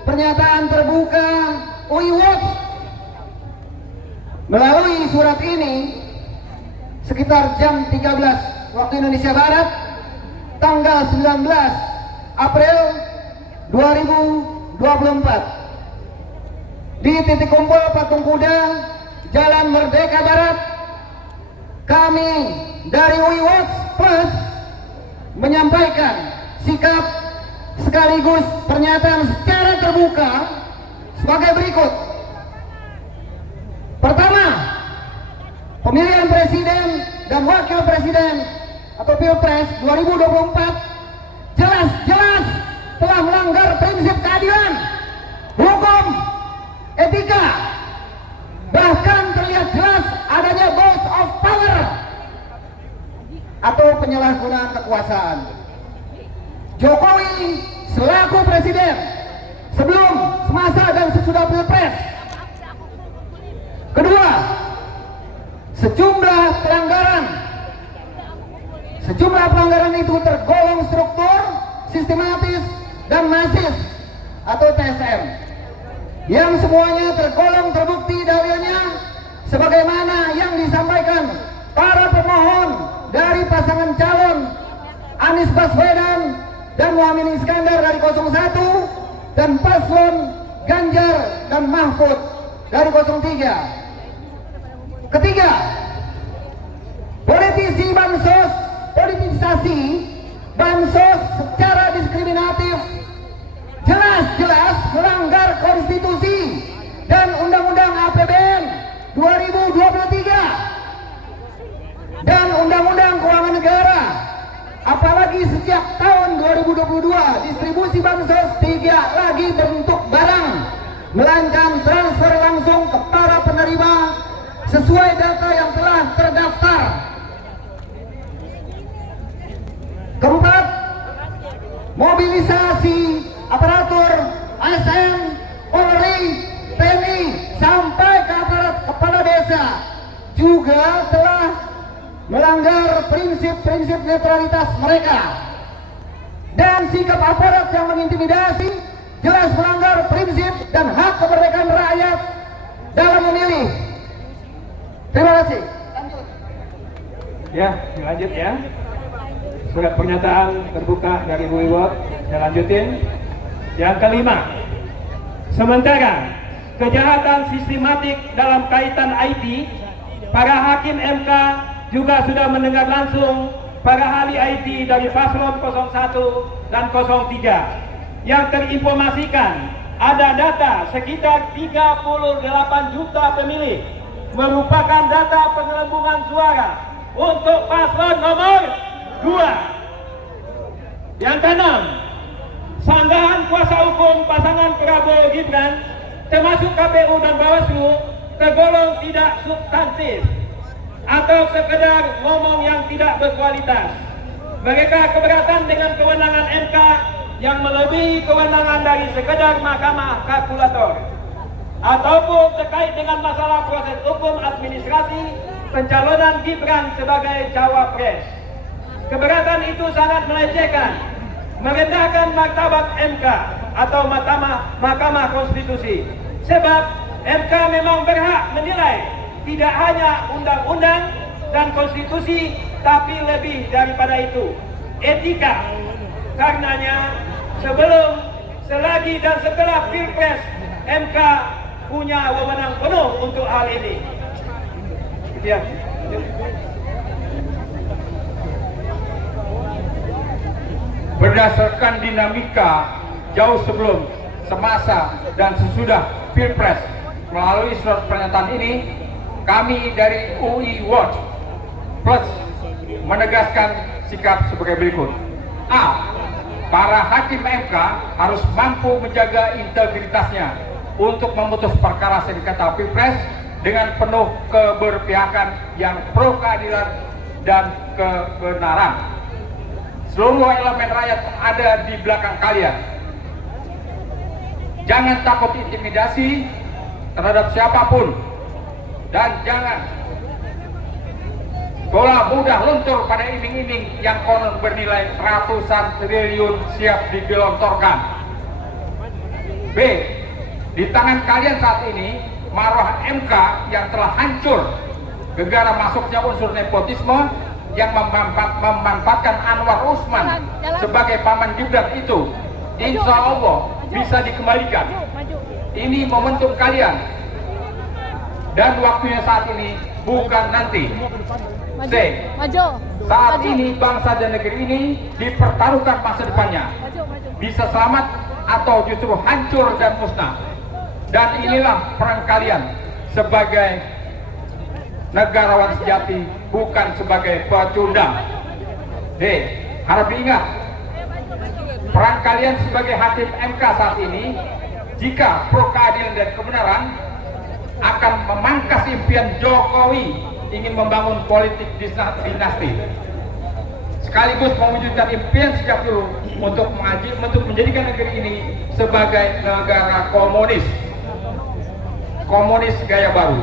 pernyataan terbuka UI Watch. Melalui surat ini sekitar jam 13 waktu Indonesia Barat tanggal 19 April 2024 di titik kumpul Patung Kuda Jalan Merdeka Barat, kami dari UI Watch Plus menyampaikan sikap sekaligus pernyataan secara terbuka sebagai berikut. Pertama, pemilihan presiden dan wakil presiden atau Pilpres 2024 jelas-jelas telah melanggar prinsip keadilan, hukum, etika, bahkan terlihat jelas adanya abuse of power atau penyalahgunaan kekuasaan. Jokowi selaku presiden sebelum, semasa dan sesudah Pilpres. Kedua, sejumlah pelanggaran itu tergolong struktur, sistematis, dan masif atau TSM, yang semuanya tergolong terbukti dalilnya sebagaimana yang disampaikan para pemohon dari pasangan calon Anies Baswedan dan Muhaimin Iskandar dari 01 dan paslon Ganjar dan Mahfud dari 03. Ketiga, politisasi bansos secara diskriminatif jelas-jelas melanggar konstitusi dan Undang-Undang APBN 2023 dan Undang-Undang Keuangan Negara. Apalagi sejak tahun 2022 distribusi bansos tidak lagi bentuk barang, melainkan transfer langsung ke para penerima sesuai data yang telah terdaftar. Keempat, mobilisasi aparatur ASN, Polri, TNI sampai ke aparat kepala desa juga telah melanggar prinsip-prinsip netralitas mereka, dan sikap aparat yang mengintimidasi jelas melanggar prinsip dan hak kemerdekaan rakyat dalam memilih. Terima kasih. Lanjut. Ya, lanjut ya. Surat pernyataan terbuka dari UI Watch. Saya lanjutin. Yang kelima, sementara kejahatan sistematik dalam kaitan IT, para hakim MK juga sudah mendengar langsung para ahli IT dari paslon 01 dan 03 yang terinformasikan ada data sekitar 38 juta pemilih merupakan data penggelembungan suara untuk paslon nomor 2. Yang keenam, sanggahan kuasa hukum pasangan Prabowo Gibran termasuk KPU dan Bawaslu tergolong tidak substantif atau sekedar ngomong yang tidak berkualitas. Mereka keberatan dengan kewenangan MK yang melebihi kewenangan dari sekedar mahkamah kalkulator, ataupun terkait dengan masalah proses hukum administrasi pencalonan Gibran sebagai cawapres. Keberatan itu sangat melecehkan, merendahkan martabat MK atau Mahkamah Konstitusi. Sebab MK memang berhak menilai tidak hanya undang-undang dan konstitusi, tapi lebih daripada itu, etika. Karenanya sebelum, selagi dan setelah Pilpres, MK punya wewenang penuh untuk hal ini. Gitu ya. Berdasarkan dinamika jauh sebelum, semasa, dan sesudah Pilpres, melalui surat pernyataan ini, kami dari UI Watch Plus menegaskan sikap sebagai berikut. A. Para hakim MK harus mampu menjaga integritasnya untuk memutus perkara sengketa Pilpres dengan penuh keberpihakan yang pro keadilan dan kebenaran. Seluruh elemen rakyat ada di belakang kalian. Jangan takut intimidasi terhadap siapapun, dan jangan bola mudah luntur pada iming-iming yang konon bernilai ratusan triliun siap digelontorkan. B. Di tangan kalian saat ini marwah MK yang telah hancur gara-gara masuknya unsur nepotisme yang memanfaatkan Anwar Usman sebagai paman Gibran itu, insya Allah bisa dikembalikan. Ini momentum kalian, dan waktunya saat ini, bukan nanti. C. Saat ini bangsa dan negeri ini dipertaruhkan masa depannya, bisa selamat atau justru hancur dan musnah. Dan inilah peran kalian sebagai negarawan sejati, bukan sebagai pecundang. D. Harap diingat, peran kalian sebagai hakim MK saat ini, jika pro keadilan dan kebenaran, akan memangkas impian Jokowi ingin membangun politik dinasti, sekaligus mewujudkan impian sejak dulu untuk menjadikan negeri ini sebagai negara komunis gaya baru.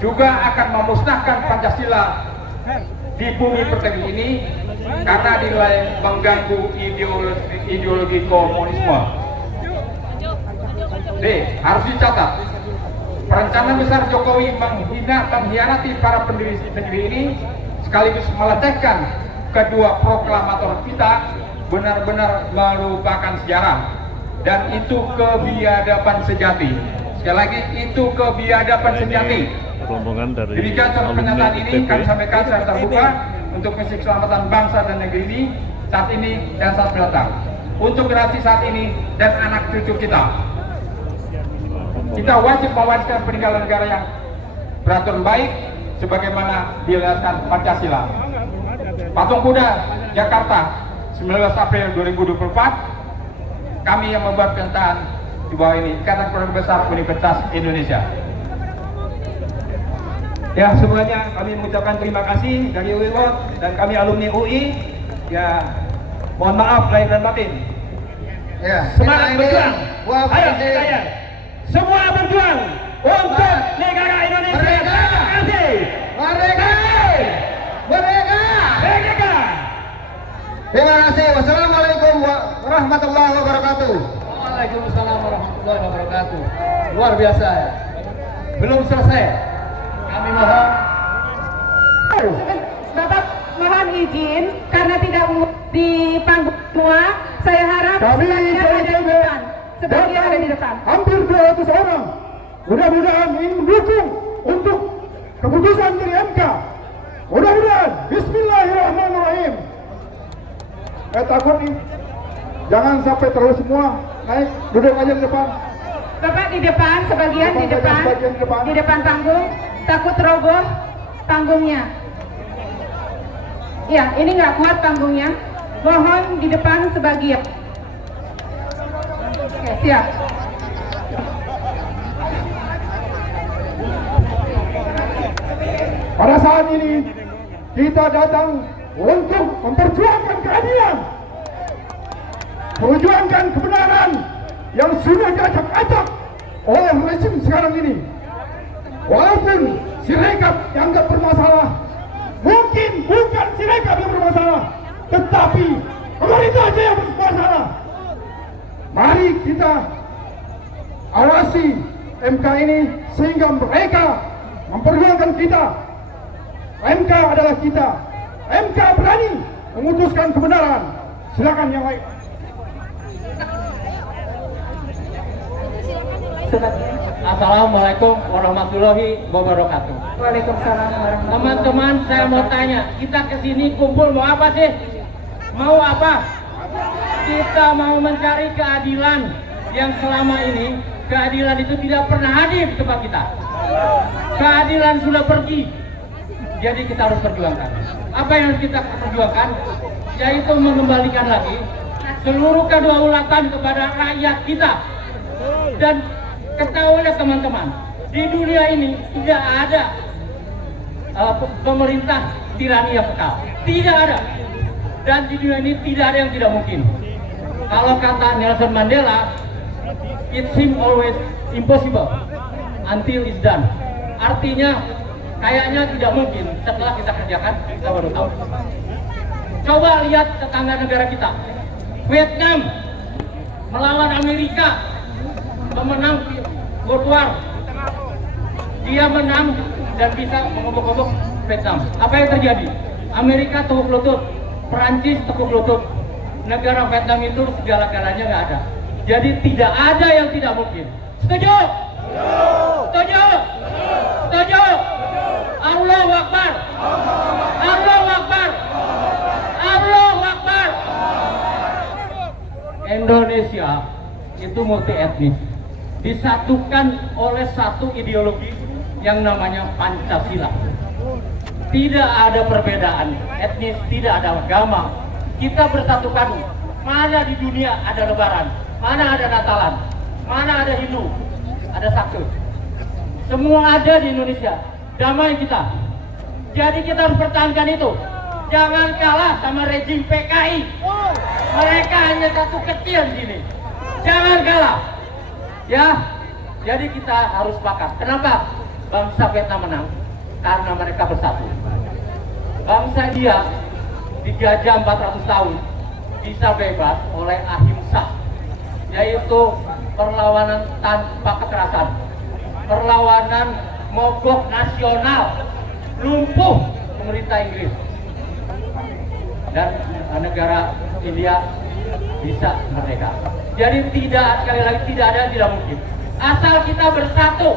Juga akan memusnahkan Pancasila di bumi pertiwi ini karena dinilai mengganggu ideologi komunisme. D. Harus dicatat, perencanaan besar Jokowi mengkhianati para pendiri negeri ini sekaligus melecehkan kedua proklamator kita benar-benar melupakan sejarah, dan itu kebiadaban sejati. Sekali lagi, itu kebiadaban sejati. Demikian suatu pernyataan ini kami sampaikan secara terbuka untuk misi keselamatan bangsa dan negeri ini saat ini dan saat mendatang, untuk generasi saat ini dan anak cucu kita. Kita wajib mewariskan peninggalan negara yang beraturan baik sebagaimana dijelaskan Pancasila. Patung Kuda, Jakarta, 19 April 2024. Kami yang membuat pernyataan di bawah ini, Ikatan Keluarga Besar Universitas Indonesia. Ya, semuanya kami mengucapkan terima kasih dari UI World dan kami alumni UI. Ya, mohon maaf lahir dan batin. Ya, semangat berjuang. Ayo saya. Semua berjuang untuk negara Indonesia. Merdeka! Terima kasih. Merdeka! Merdeka! Merdeka! Terima kasih. Wassalamualaikum warahmatullahi wabarakatuh. Waalaikumsalam warahmatullahi wabarakatuh. Luar biasa ya. Belum selesai. Kami mohon. Bapak mohon izin karena tidak di panggung semua. Saya harap sebagian ada di depan. Sebagian ada di depan. Hampir 200 orang mudah-mudahan ingin mendukung untuk keputusan dari MK. Mudah-mudahan. Bismillahirrahmanirrahim. Takut nih, jangan sampai terlalu semua naik, duduk aja di depan. Bapak di depan, sebagian di depan panggung, takut roboh panggungnya. Ya, ini nggak kuat panggungnya. Mohon di depan sebagian. Oke, siap. Pada saat ini kita datang untuk memperjuangkan keadilan, memperjuangkan kebenaran yang sudah diacak-acak oleh rezim sekarang ini. Walaupun Sirekap dianggap bermasalah, mungkin bukan Sirekap yang bermasalah, tetapi pemerintah aja yang bermasalah. Mari kita awasi MK ini sehingga mereka memperjuangkan kita. MK adalah kita. MK berani memutuskan kebenaran. Silakan yang lain. Assalamualaikum warahmatullahi wabarakatuh. Waalaikumsalam warahmatullahi wabarakatuh. Teman-teman, saya mau tanya, kita kesini kumpul mau apa sih? Mau apa? Kita mau mencari keadilan yang selama ini keadilan itu tidak pernah hadir di tempat kita. Keadilan sudah pergi. Jadi kita harus perjuangkan. Apa yang harus kita perjuangkan? Yaitu mengembalikan lagi seluruh kedaulatan kepada rakyat kita. Dan ketahuilah teman-teman, Di dunia ini tidak ada pemerintah tirani yang kekal. Tidak ada. Dan di dunia ini tidak ada yang tidak mungkin. Kalau kata Nelson Mandela, it seems always impossible until it's done. Artinya kayaknya tidak mungkin, setelah kita kerjakan kita baru tahu. Coba lihat tetangga negara kita, Vietnam melawan Amerika, pemenang World War. Dia menang dan bisa mengobok-obok Vietnam. Apa yang terjadi? Amerika tekuk lutut, Perancis tekuk lutut. Negara Vietnam itu segala-galanya nggak ada. Jadi tidak ada yang tidak mungkin. Setuju? Setuju? Setuju? Allahu Akbar. Allahu Akbar. Allahu Akbar. Indonesia itu multi etnis, disatukan oleh satu ideologi yang namanya Pancasila. Tidak ada perbedaan etnis, tidak ada agama. Kita bersatukan. Mana di dunia ada Lebaran, mana ada Natalan, mana ada Hindu, ada Sabtu. Semua ada di Indonesia. Damai kita. Jadi kita harus pertahankan itu. Jangan kalah sama rejim PKI. Mereka hanya satu kecil di sini. Jangan kalah. Ya. Jadi kita harus sepakat. Kenapa bangsa Vietnam menang? Karena mereka bersatu. Bangsa dia dijajah 400 tahun bisa bebas oleh ahimsa, yaitu perlawanan tanpa kekerasan, perlawanan mogok nasional, lumpuh pemerintah Inggris, dan negara India bisa merdeka. Jadi tidak, sekali lagi tidak ada yang tidak mungkin. Asal kita bersatu,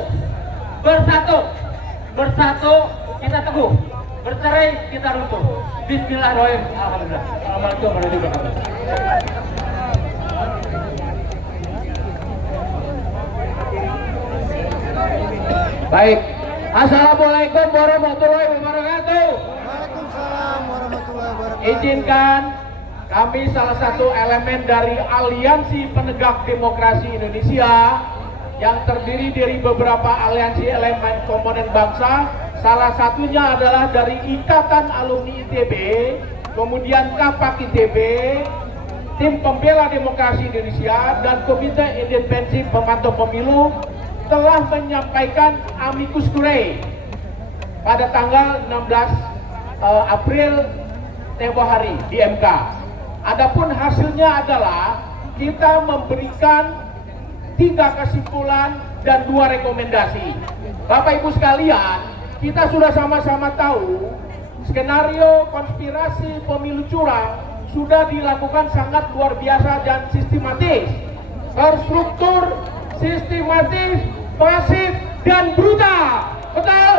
bersatu kita teguh, bercerai kita runtuh. Bismillahirrahmanirrahim. Alhamdulillah. Assalamualaikum warahmatullahi wabarakatuh. Baik. Assalamualaikum warahmatullahi wabarakatuh. Waalaikumsalam warahmatullahi wabarakatuh. Izinkan kami salah satu elemen dari Aliansi Penegak Demokrasi Indonesia yang terdiri dari beberapa aliansi elemen komponen bangsa. Salah satunya adalah dari Ikatan Alumni ITB, kemudian Kapak ITB, Tim Pembela Demokrasi Indonesia, dan Komite Independensi Pemantau Pemilu telah menyampaikan amicus curiae pada tanggal 16 April tempo hari di MK. Adapun hasilnya adalah kita memberikan 3 kesimpulan dan 2 rekomendasi. Bapak Ibu sekalian, kita sudah sama-sama tahu skenario konspirasi pemilu curang sudah dilakukan sangat luar biasa dan sistematis, terstruktur, sistematis, masif, dan brutal. Betul?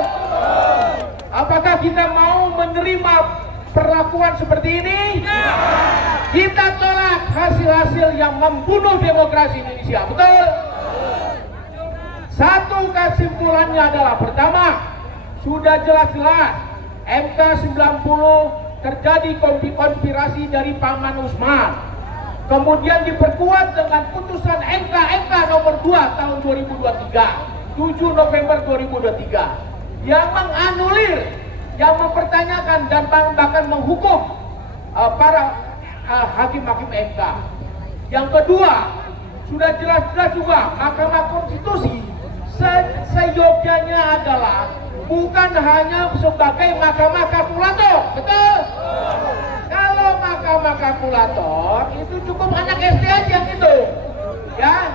Apakah kita mau menerima perlakuan seperti ini? Kita tolak hasil-hasil yang membunuh demokrasi Indonesia. Betul? Satu kesimpulannya adalah, pertama, sudah jelas-jelas MK 90 terjadi konspirasi dari Paman Usman. Kemudian diperkuat dengan putusan MK nomor 2 tahun 2023, 7 November 2023, yang menganulir, yang mempertanyakan dan bahkan menghukum para hakim-hakim MK. Yang kedua, sudah jelas-jelas juga Mahkamah Konstitusi seyogyanya adalah bukan hanya sebagai mahkamah kalkulator. Betul? Kalau mahkamah kalkulator itu cukup anak SD aja gitu, ya.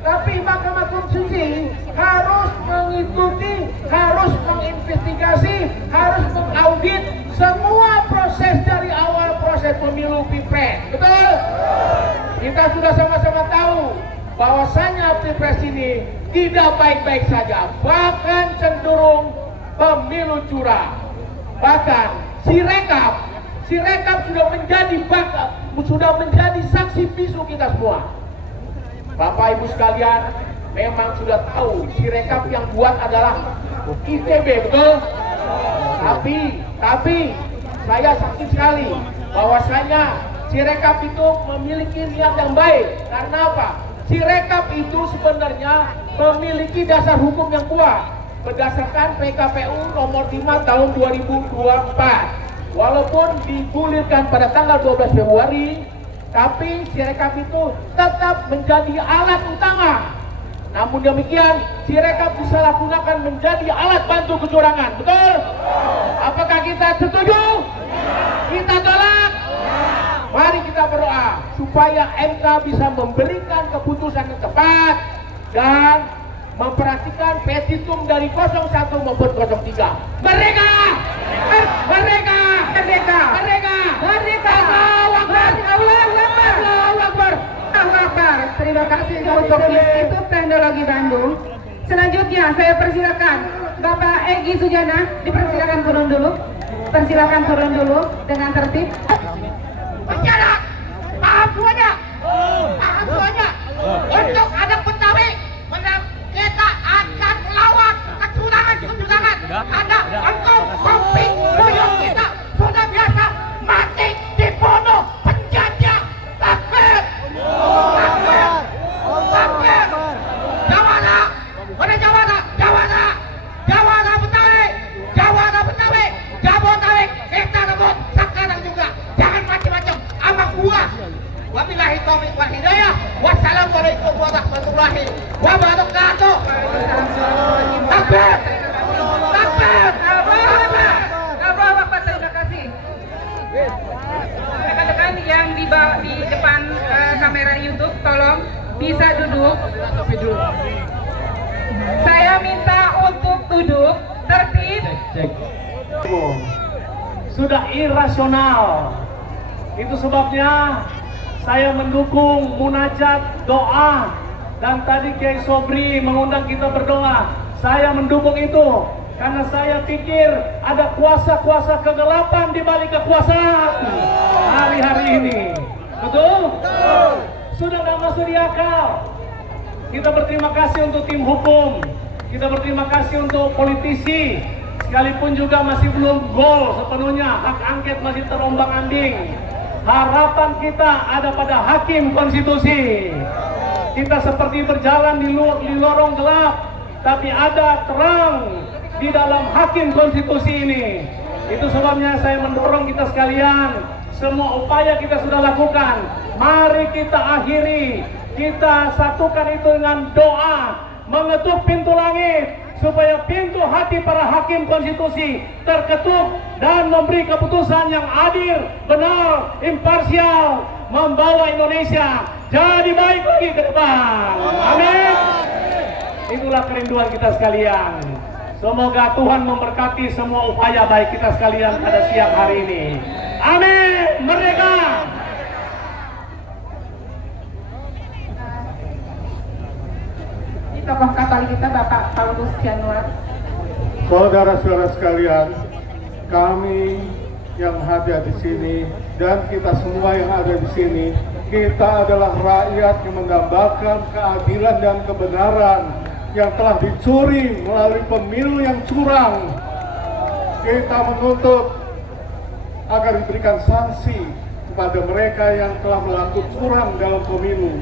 Tapi Mahkamah Konstitusi harus mengikuti, harus menginvestigasi, harus mengaudit semua proses dari awal proses pemilu Pilpres. Betul? Kita sudah sama-sama tahu bahwasanya Pilpres ini tidak baik-baik saja, bahkan cenderung pemilu curang. Bahkan Sirekap sudah menjadi saksi bisu kita semua. Bapak Ibu sekalian, memang sudah tahu Sirekap yang buat adalah ITB, betul? Tapi saya sakit sekali bahwasanya Sirekap itu memiliki niat yang baik. Karena apa? Sirekap itu sebenarnya memiliki dasar hukum yang kuat berdasarkan PKPU nomor 5 tahun 2024. Walaupun digulirkan pada tanggal 12 Februari, tapi Sirekap itu tetap menjadi alat utama. Namun demikian, Sirekap disalahgunakan menjadi alat bantu kecurangan. Betul? Apakah kita setuju? Kita tolak? Mari kita berdoa supaya MK bisa memberikan keputusan yang tepat dan memperhatikan petitum dari 01 maupun 03. Merdeka! Merdeka! Merdeka! Merdeka! Merdeka! Allahu Akbar! Allahu Akbar! Allahu Akbar! Allahu Akbar. Terima kasih untuk Institut Teknologi Bandung. Selanjutnya saya persilakan Bapak Egy Sujana, dipersilakan turun dulu. Persilakan turun dulu dengan tertib. Penjara, paham semuanya? Paham semuanya? Untuk anak Betawi, kita akan melawan kecurangan. Karena engkau komping buyut kita sudah biasa mati dibunuh penjajah. Takbir! Takbir! Takbir! Jawara! Mana Jawara? Jawara! Jawara Betawi! Jawara Betawi! Jabotabek kita rebut sekarang juga. Jangan macam-macam sama gua. Wabillahi taufiq wal hidayah. Wassalamualaikum warahmatullahi wabarakatuh. Takbir! Takbir! Allahu Akbar. Terima kasih. Rekan-rekan yang di depan kamera YouTube, tolong bisa duduk. Saya minta untuk duduk tertib. Sudah irasional. Itu sebabnya saya mendukung munajat doa, dan tadi Kiai Sobri mengundang kita berdoa. Saya mendukung itu karena saya pikir ada kuasa-kuasa kegelapan di balik kekuasaan hari-hari ini. Betul? Sudah tidak masuk di akal. Kita berterima kasih untuk tim hukum. Kita berterima kasih untuk politisi. Sekalipun juga masih belum gol sepenuhnya, hak angket masih terombang-ambing. Harapan kita ada pada hakim konstitusi. Kita seperti berjalan di lorong gelap, tapi ada terang di dalam hakim konstitusi ini. Itu sebabnya saya mendorong kita sekalian, semua upaya kita sudah lakukan. Mari kita akhiri, kita satukan itu dengan doa, mengetuk pintu langit, supaya pintu hati para hakim konstitusi terketuk dan memberi keputusan yang adil, benar, imparsial, membawa Indonesia jadi baik lagi ke depan. Amin. Itulah kerinduan kita sekalian. Semoga Tuhan memberkati semua upaya baik kita sekalian pada siang hari ini. Amin. Merdeka. Tokoh Katolik kita Bapak Paulus Januar. Saudara-saudara sekalian, kami yang hadir di sini dan kita semua yang ada di sini, kita adalah rakyat yang mendambakan keadilan dan kebenaran yang telah dicuri melalui pemilu yang curang. Kita menuntut agar diberikan sanksi kepada mereka yang telah melakukan curang dalam pemilu,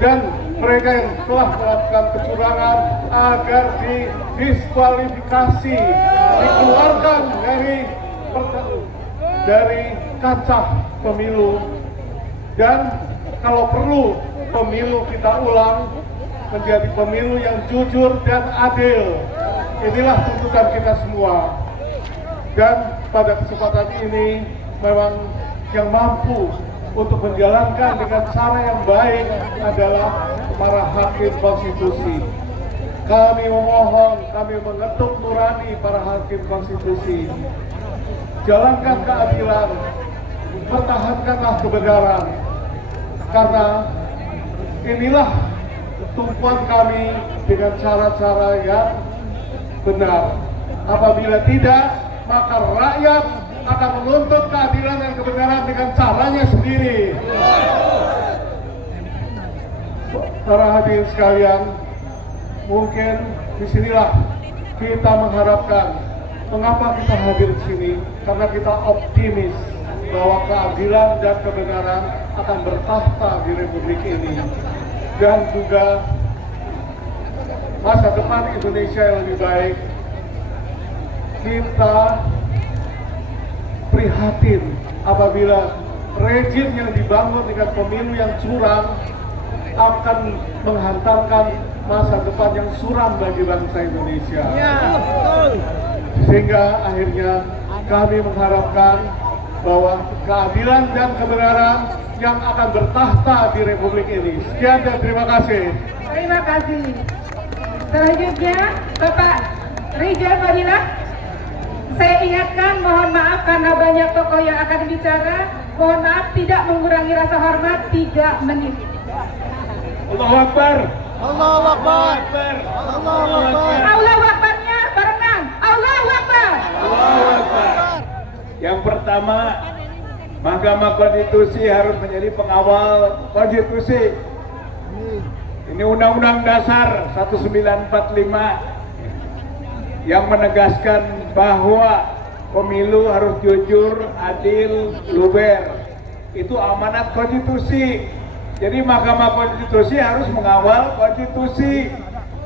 dan mereka yang telah melakukan kecurangan agar didiskualifikasi, dikeluarkan dari kancah pemilu, dan kalau perlu pemilu kita ulang menjadi pemilu yang jujur dan adil. Inilah tuntutan kita semua, dan pada kesempatan ini memang yang mampu untuk menjalankan dengan cara yang baik adalah para hakim konstitusi. Kami memohon, kami mengetuk nurani para hakim konstitusi. Jalankan keadilan, pertahankanlah kebenaran, karena inilah tumpuan kami dengan cara-cara yang benar. Apabila tidak, maka rakyat akan menuntut keadilan dan kebenaran dengan caranya sendiri. Para hadirin sekalian, mungkin disinilah kita mengharapkan. Mengapa kita hadir di sini? Karena kita optimis bahwa keadilan dan kebenaran akan bertahta di Republik ini. dan juga masa depan Indonesia yang lebih baik. Kita prihatin apabila rejim yang dibangun dengan pemilu yang curang akan menghantarkan masa depan yang suram bagi bangsa Indonesia. Sehingga akhirnya kami mengharapkan bahwa keadilan dan kebenaran yang akan bertahta di Republik ini. Sekian dan terima kasih. Terima kasih. Selanjutnya Bapak Rijal Fadilah. Saya ingatkan, mohon maaf karena banyak tokoh yang akan bicara. Mohon maaf tidak mengurangi rasa hormat 3 menit. Allahu Akbar. Allahu Akbar. Allahu Akbar. Allahu Akbarnya barengan. Allahu Akbar. Allahu Akbar. Yang pertama, Mahkamah Konstitusi harus menjadi pengawal konstitusi. Ini Undang-Undang Dasar 1945 yang menegaskan bahwa pemilu harus jujur, adil, luber. Itu amanat konstitusi. Jadi Mahkamah Konstitusi harus mengawal konstitusi,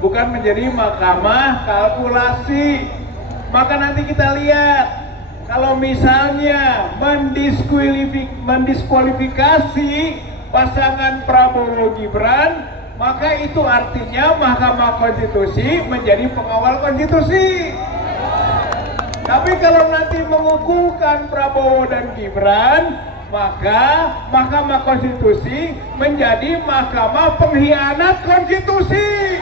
bukan menjadi mahkamah kalkulasi. Maka nanti kita lihat, kalau misalnya mendiskualifikasi pasangan Prabowo Gibran, maka itu artinya Mahkamah Konstitusi menjadi pengawal konstitusi. Tapi kalau nanti mengukuhkan Prabowo dan Gibran, maka Mahkamah Konstitusi menjadi mahkamah pengkhianat konstitusi.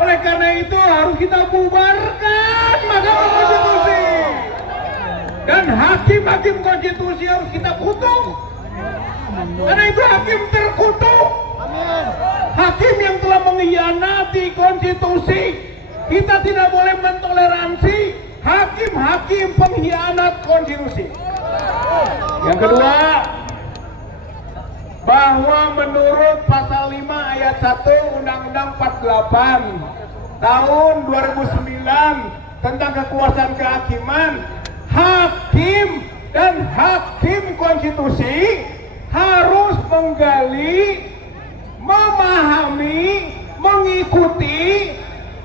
Oleh karena itu harus kita bubarkan Mahkamah Konstitusi. Dan hakim-hakim konstitusi harus kita kutuk. Karena itu hakim terkutuk. Hakim yang telah mengkhianati konstitusi. Kita tidak boleh mentoleransi hakim-hakim pengkhianat konstitusi. Yang kedua, bahwa menurut pasal 5 ayat 1 Undang-Undang 48 tahun 2009 tentang kekuasaan kehakiman, hakim dan hakim konstitusi harus menggali, memahami, mengikuti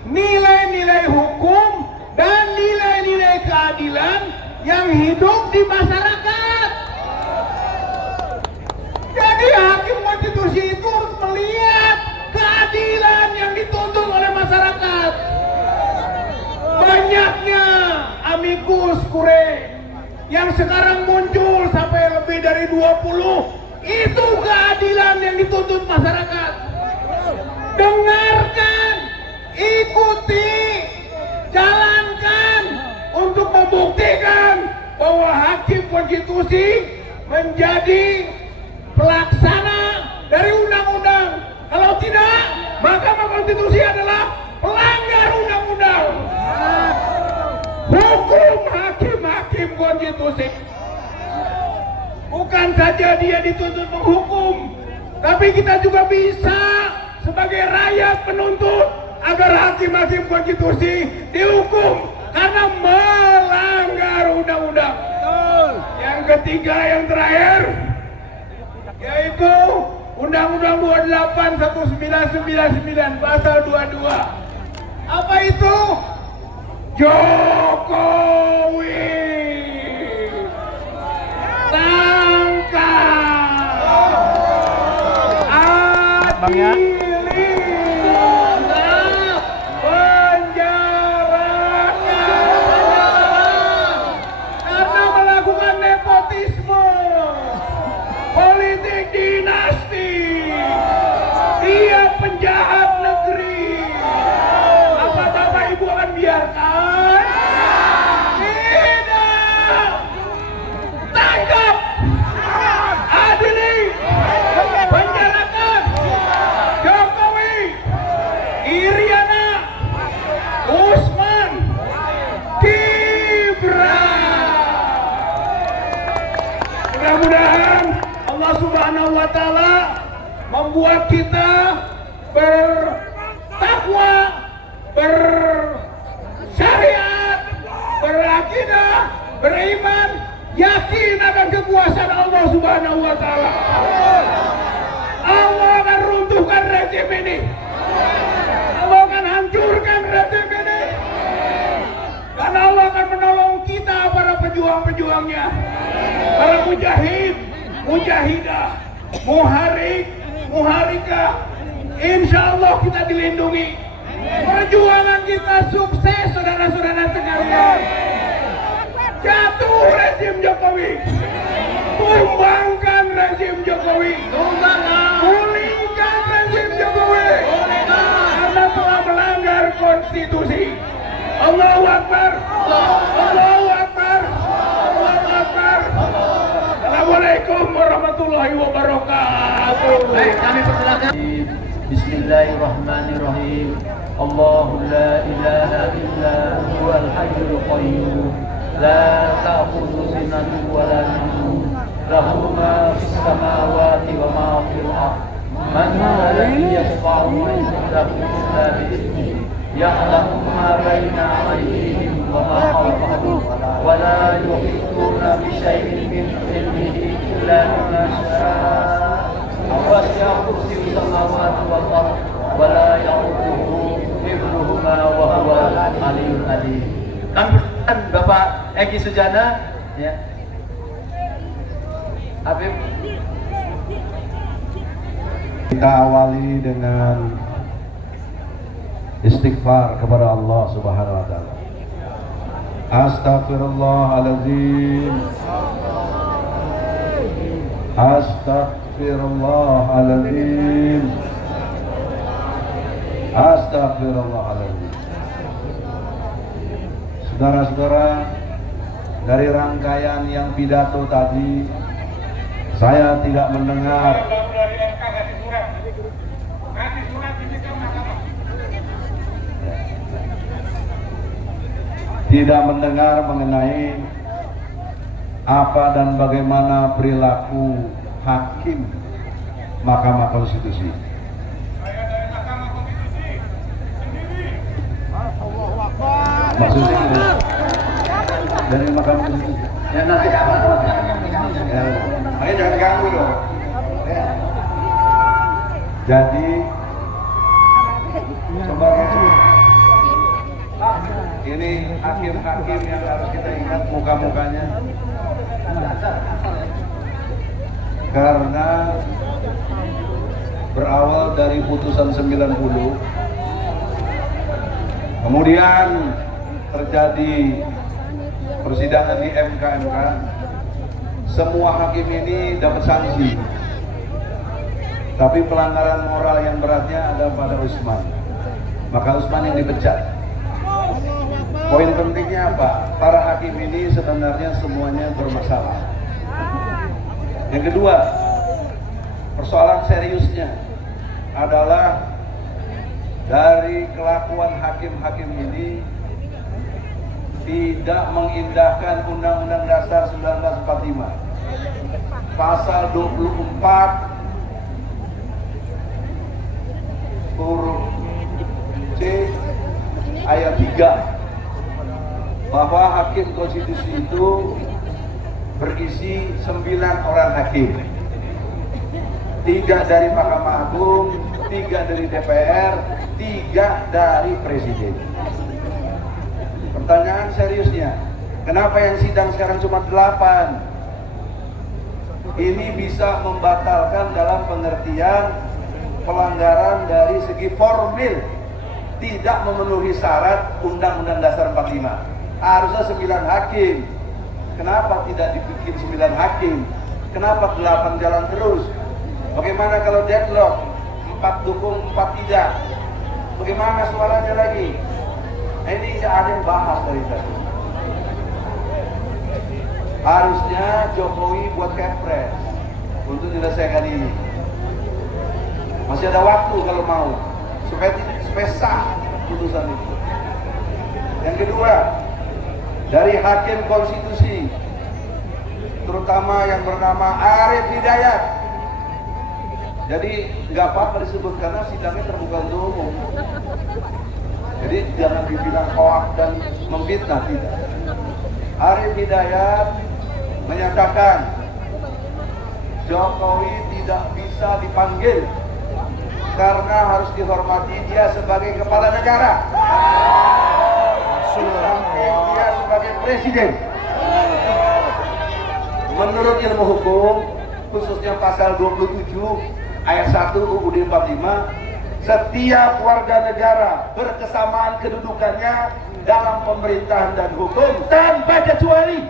nilai-nilai hukum dan nilai-nilai keadilan yang hidup di masyarakat. Jadi hakim konstitusi itu harus melihat keadilan yang dituntut oleh masyarakat. Banyaknya amikus kurie yang sekarang muncul sampai lebih dari 20, itu keadilan yang dituntut masyarakat. Dengarkan, ikuti, jalankan untuk membuktikan bahwa hakim konstitusi menjadi pelaksana dari undang-undang. Kalau tidak, Mahkamah Konstitusi adalah pelanggar undang-undang. Hukum hakim-hakim konstitusi. Bukan saja dia dituntut menghukum, tapi kita juga bisa sebagai rakyat menuntut agar hakim-hakim konstitusi dihukum karena melanggar undang-undang. Yang ketiga, yang terakhir, yaitu Undang-Undang 28 1999 pasal 22. Apa itu? Jokowi tangkap, adili, karena melakukan nepotisme, politik dinasti. Dia penjahat negeri. Apa Bapak Ibu akan biarkan? Tidak. Tangkap, adili, penjarakan Jokowi, Iriana, Usman, Gibran. Mudah-mudahan Allah Subhanahu wa Ta'ala membuat kita bertakwa, bersyariat, berakidah, beriman, yakin akan kekuasaan Allah Subhanahu wa Ta'ala. Allah akan runtuhkan pejuang-pejuangnya, para mujahid, mujahidah, muharik, muharikah. Insya Allah kita dilindungi. Perjuangan kita sukses, saudara-saudara sekalian. Jatuh rezim Jokowi, tumbangkan rezim Jokowi, gulingkan rezim Jokowi karena telah melanggar konstitusi. Allahu Akbar, Allahu Akbar, Allahu Akbar. Assalamualaikum warahmatullahi wabarakatuh. Baik, kami persilakan. Bismillahirrahmanirrahim. Allahu la ilaha illa huwal hayyul qayyum. La ta'khudhuhu sinatun wa la nawm. Lahu ma fis samawati wa ma fil ardh. Man alladhi yashfa'u 'indahu illa bi'idhnihi. Ya'lamu ma baina 'aydihim wa ma khalfahum. Wa la yuhituna bi syai'in min 'ilmihi illa bima syaa. Wasi'a kursiyyuhu samawati wal ardh wa la ya'uduhu hifdhuhuma wa huwal 'aliyyul 'azim. Kami persilakan Bapak Egi Sujana, ya. Habib. Kita awali dengan istighfar kepada Allah Subhanahu wa taala. Astaghfirullahaladzim. Astaghfirullahaladzim. Astaghfirullahaladzim. Saudara-saudara, dari rangkaian yang pidato tadi, saya tidak mendengar mengenai apa dan bagaimana perilaku hakim Mahkamah Konstitusi. Maksudnya dari Mahkamah Konstitusi. Ya nanti apa? Ya, makanya jangan ganggu dong. Ya. Jadi sebagai ini hakim-hakim yang harus kita ingat muka-mukanya, karena berawal dari putusan 90, kemudian terjadi persidangan di MK. Semua hakim ini dapat sanksi, tapi pelanggaran moral yang beratnya ada pada Usman. Maka Usman yang dipecat. Poin pentingnya apa? Para hakim ini sebenarnya semuanya bermasalah. Yang kedua, persoalan seriusnya adalah dari kelakuan hakim-hakim ini tidak mengindahkan Undang-Undang Dasar 1945 pasal 24 huruf C ayat 3 bahwa hakim konstitusi itu berisi 9 orang hakim, 3 dari Mahkamah Agung, 3 dari DPR, 3 dari Presiden. Pertanyaan seriusnya, kenapa yang sidang sekarang cuma 8? Ini bisa membatalkan dalam pengertian pelanggaran dari segi formil, tidak memenuhi syarat Undang-Undang Dasar 45. Harusnya 9 hakim. Kenapa tidak dibikin 9 hakim? Kenapa 8 jalan terus? Bagaimana kalau deadlock? 4 dukung, 4 tidak? Bagaimana suaranya lagi? Ini ada yang bahas dari tadi. Harusnya Jokowi buat kepres untuk menyelesaikan ini. Masih ada waktu kalau mau, supaya sah putusan itu. Yang kedua, dari hakim konstitusi, terutama yang bernama Arif Hidayat. Jadi nggak apa-apa disebut karena sidangnya terbuka untuk umum. Jadi jangan dibilang hoak dan memfitnah, tidak. Arif Hidayat menyatakan Jokowi tidak bisa dipanggil karena harus dihormati dia sebagai kepala negara, dia sebagai presiden. Menurut ilmu hukum, khususnya pasal 27 ayat 1 UUD 45, setiap warga negara berkesamaan kedudukannya dalam pemerintahan dan hukum tanpa kecuali.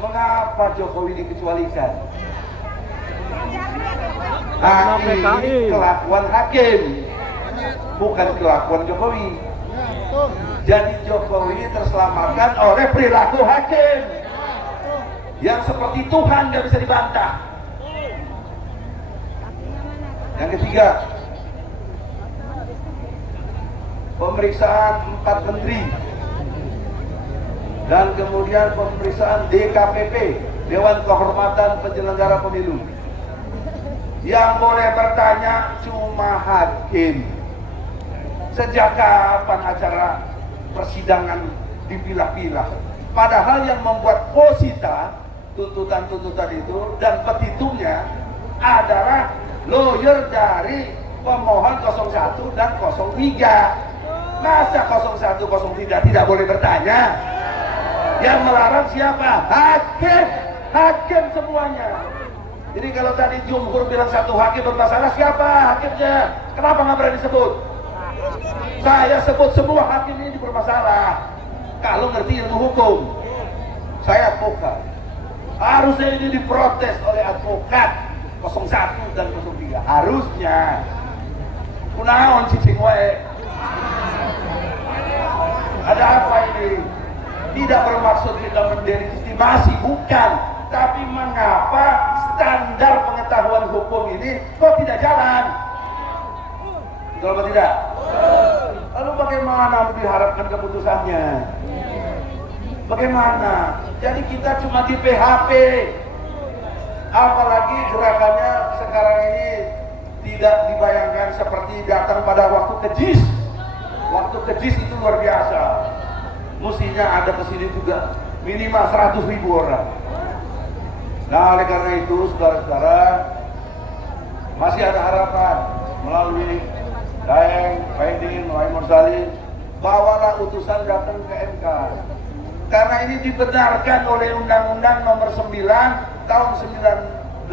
Mengapa Jokowi dikecualikan? Ini kelakuan hakim, bukan kelakuan Jokowi. Jadi Jokowi terselamatkan oleh perilaku hakim yang seperti Tuhan, nggak bisa dibantah. Yang ketiga, pemeriksaan 4 menteri dan kemudian pemeriksaan DKPP, Dewan Kehormatan Penyelenggara Pemilu. Yang boleh bertanya cuma hakim. Sejak kapan acara persidangan dipilah-pilah? Padahal yang membuat posita tuntutan-tuntutan itu dan petitumnya adalah lawyer dari pemohon 01 dan 03. Masa 01, 03 tidak boleh bertanya? Yang melarang siapa? Hakim. Hakim semuanya. Jadi kalau tadi jumhur bilang satu hakim bermasalah, siapa hakimnya? Kenapa nggak berani sebut? Saya sebut semua hakim ini bermasalah. Kalau ngerti ilmu hukum. Saya advokat. Harusnya ini diprotes oleh advokat 01 dan 03. Harusnya. Kunaon cicing wae. Ada apa ini? Tidak bermaksud kita mendelegitimasi, bukan. Tapi mengapa standar pengetahuan hukum ini kok tidak jalan? Betul atau tidak? Lalu bagaimana diharapkan keputusannya? Bagaimana? Jadi kita cuma di PHP. Apalagi gerakannya sekarang ini tidak dibayangkan seperti datang pada waktu kejis. Waktu kejis itu luar biasa. Mestinya ada kesini juga minimal 100.000 orang. Nah, oleh karena itu, saudara-saudara, masih ada harapan melalui Daeng, Faidin, Muhammad Mursalin, bawalah utusan datang ke MK. Karena ini dibenarkan oleh Undang-Undang Nomor 9 Tahun 98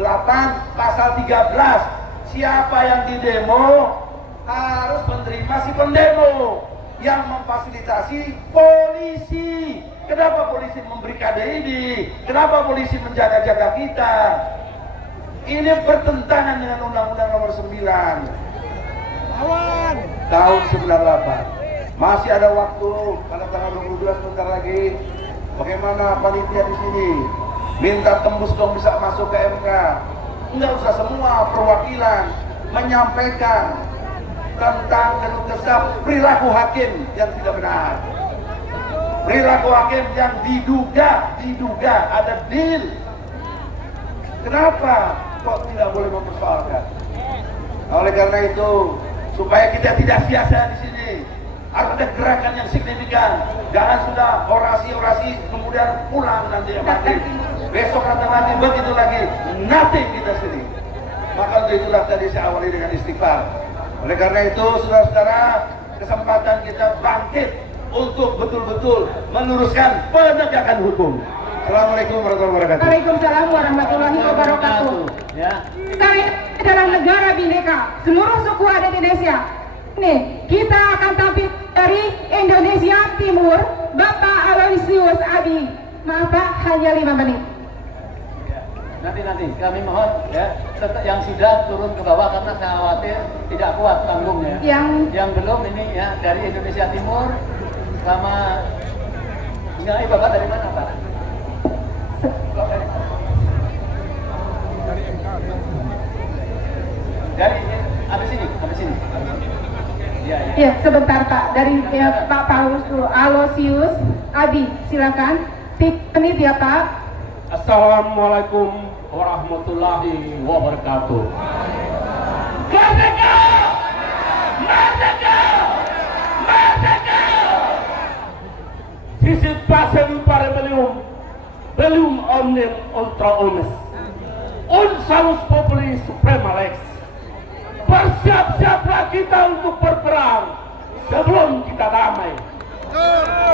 Pasal 13. Siapa yang didemo harus menerima si pendemo. Yang memfasilitasi polisi. Kenapa polisi memberi kade ini? Kenapa polisi menjaga-jaga kita? Ini bertentangan dengan Undang-Undang Nomor 9 Tahun 98. Masih ada waktu, karena tanggal 22 sebentar lagi. Bagaimana panitia di sini? Minta tembus dong bisa masuk ke MK. Enggak usah semua perwakilan menyampaikan tentang keluh kesah perilaku hakim yang tidak benar. Perilaku hakim yang diduga ada deal. Kenapa kok tidak boleh mempersoalkan? Nah, oleh karena itu, supaya kita tidak sia-sia di sini, harus ada gerakan yang signifikan. Jangan sudah orasi-orasi kemudian pulang nanti mati. Besok datang lagi begitu lagi, nothing kita sini. Maka untuk itulah tadi saya awali dengan istighfar. Oleh karena itu, saudara-saudara, kesempatan kita bangkit untuk betul-betul meluruskan penegakan hukum. Assalamualaikum warahmatullahi wabarakatuh. Waalaikumsalam warahmatullahi wabarakatuh. Ya. Kita adalah negara bineka, seluruh suku ada di Indonesia. Nih, kita akan tampil dari Indonesia Timur, Bapak Aloysius Abi. Maaf Pak, hanya 5 menit. Nanti kami mohon ya, tetap yang sudah turun ke bawah karena saya khawatir tidak kuat panggungnya. Yang belum ini ya dari Indonesia Timur sama enggak, Bapak dari mana Pak? Dari habis sini. Ya, sebentar Pak. Dari Pak Aloysius Abi, silakan. 3 menit ya Pak. Assalamualaikum warahmatullahi wabarakatuh. Merdeka! Merdeka! Merdeka! Visit pacem para belium omnem ultra omnes. Unsalus populi suprema lex. Bersiap-siaplah kita untuk berperang sebelum kita damai.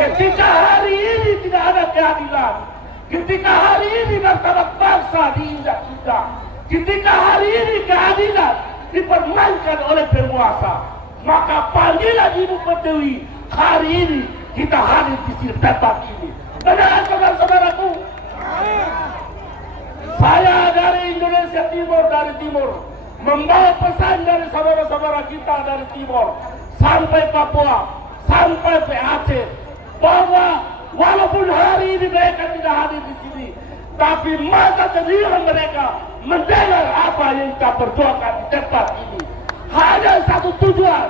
Ketika hari ini tidak ada keadilan, ketika hari ini martabat bangsa diinjak-injak, ketika hari ini keadilan dipermainkan oleh penguasa, maka panggilan Ibu Pertiwi hari ini kita hadir di sini tempat ini. Benar saudara-saudaraku? Saya dari Indonesia Timur, dari timur, membawa pesan dari saudara-saudara kita dari timur sampai Papua, sampai Aceh, bahwa walaupun hari ini mereka tidak hadir di sini, tapi mata telinga mereka mendengar apa yang kita perjuangkan di tempat ini. Hanya satu tujuan,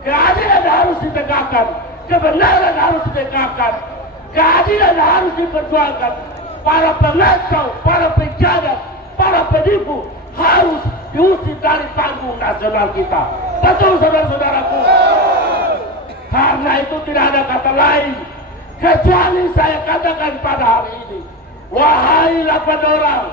keadilan harus ditegakkan, kebenaran harus ditegakkan, keadilan harus diperjuangkan. Para pengacau, para penjahat, para penipu harus diusir dari panggung nasional kita. Betul saudara-saudaraku? Karena itu tidak ada kata lain kecuali saya katakan pada hari ini, wahai 8 orang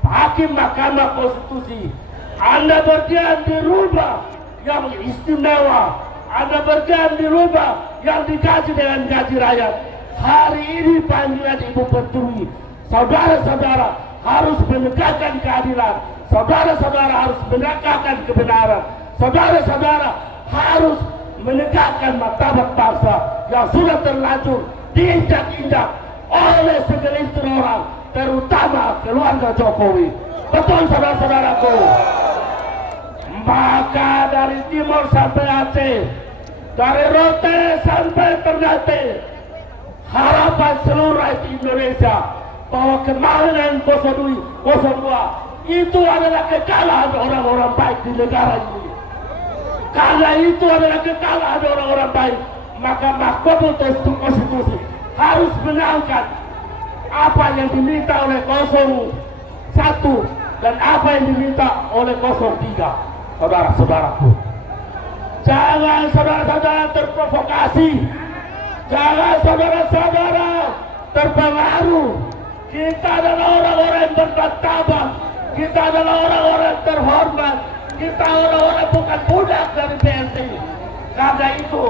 hakim Mahkamah Konstitusi, Anda berdiam dirubah yang istimewa, Anda berdiam dirubah yang digaji dengan gaji rakyat. Hari ini panggilan Ibu Pertiwi, saudara-saudara harus menegakkan keadilan, saudara-saudara harus menegakkan kebenaran, saudara-saudara harus menegakkan martabat bangsa yang sudah terlanjur diinjak-injak oleh segelintir orang, terutama keluarga Jokowi. Betul saudara-saudaraku? Maka dari timur sampai Aceh, dari Rote sampai Ternate, harapan seluruh rakyat Indonesia bahwa kemenangan 02 itu adalah kekalahan orang-orang baik di negara ini. Karena itu adalah kekalahan orang-orang baik, maka Mahkamah Konstitusi harus mengangkat apa yang diminta oleh 01 dan apa yang diminta oleh 03. Saudara-saudaraku, jangan saudara-saudara terprovokasi, jangan saudara-saudara terpengaruh. Kita adalah orang-orang yang bermartabat, kita adalah orang-orang terhormat, kita orang-orang bukan budak dari PNT. Karena itu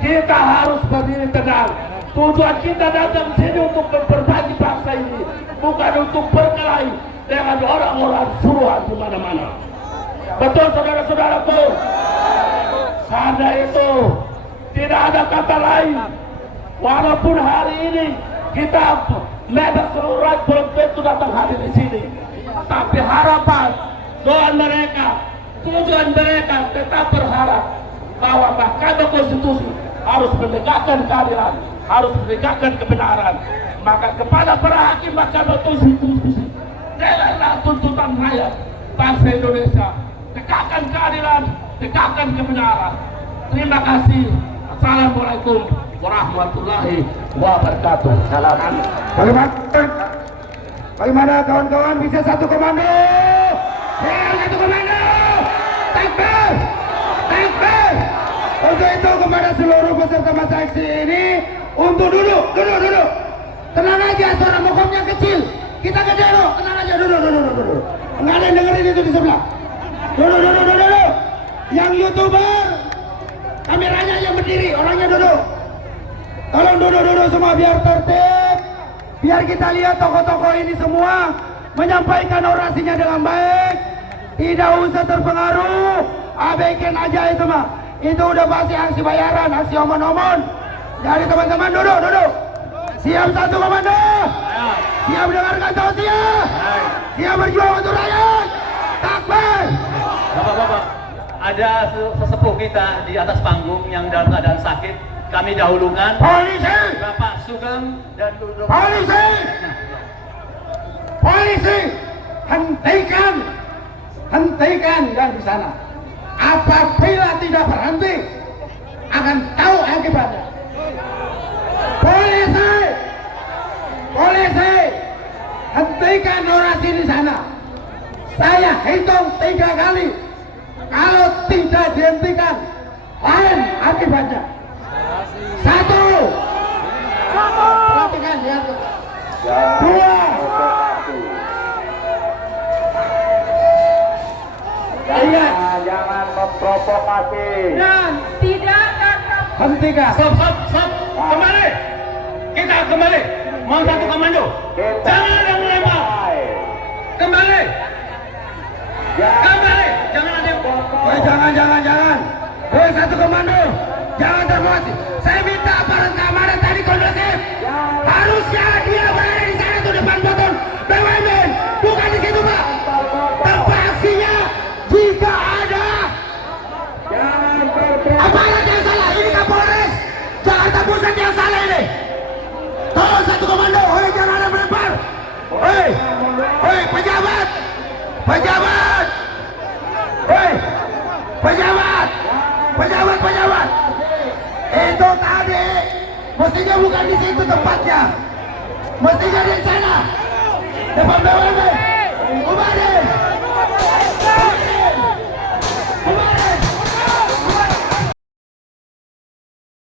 kita harus berdiri tenang. Tujuan kita datang sini untuk memperbaiki bangsa ini, bukan untuk berkelahi dengan orang-orang suruhan di mana-mana. Betul saudara-saudaraku? Karena itu tidak ada kata lain. Walaupun hari ini kita melihat seluruh rakyat belum tentu datang hadir di sini, tapi harapan, doa mereka, tujuan mereka tetap berharap bahwa Mahkamah Konstitusi harus menegakkan keadilan, harus menegakkan kebenaran. Maka kepada para hakim Mahkamah Konstitusi, dengarlah tuntutan rakyat bangsa Indonesia, tegakkan keadilan, tegakkan kebenaran. Terima kasih. Assalamualaikum warahmatullahi wabarakatuh. Salam. Bagaimana kawan-kawan bisa satu komando? Satu komando. Takbir! Takbir! Untuk itu kepada seluruh peserta masa aksi ini, untuk duduk. Tenang aja, suara mokomnya kecil. Kita gede loh, tenang aja, duduk. Nggak ada yang dengerin itu di sebelah. Duduk. Yang YouTuber, kameranya yang berdiri, orangnya duduk. Tolong duduk semua biar tertib. Biar kita lihat tokoh-tokoh ini semua menyampaikan orasinya dengan baik. Tidak usah terpengaruh. Abaikan aja itu mah. Itu udah pasti aksi bayaran, aksi omon-omon. Jadi teman-teman duduk. Siap satu komando. Siap dengarkan tausiah. Siap berjuang untuk rakyat. Takbir. Bapak-bapak, ada sesepuh kita di atas panggung yang dalam keadaan sakit. Kami dahulukan polisi, Bapak Sugeng dan Duduk. Polisi, hentikan dan di sana. Apabila tidak berhenti, akan tahu akibatnya. Polisi, hentikan orasi di sana. Saya hitung 3 kali. Kalau tidak dihentikan, lain akibatnya. 1. Perhatikan ya. 2. Jangan memprovokasi. Dan tidak akan hentikan. Stop. Kembali. Kita kembali. Mohon satu komando. Jangan ada yang melempar. Kembali. Kembali. Jangan ada yang... Jangan. Satu komando. Jangan termosi. Saya minta aparat keamanan tadi kondusif. Harusnya dia berada di sana tuh depan botol BUMN. Bukan di situ, Pak. Tempat aksinya jika ada aparat yang salah. Ini Kapolres Jakarta Pusat yang salah ini. Tolong satu komando. Hei, jangan ada melempar. Hei, pejabat. Hei, pejabat. Itu tadi mestinya bukan di situ tempatnya. Mestinya di sana. Depan BUMN. Bubarin.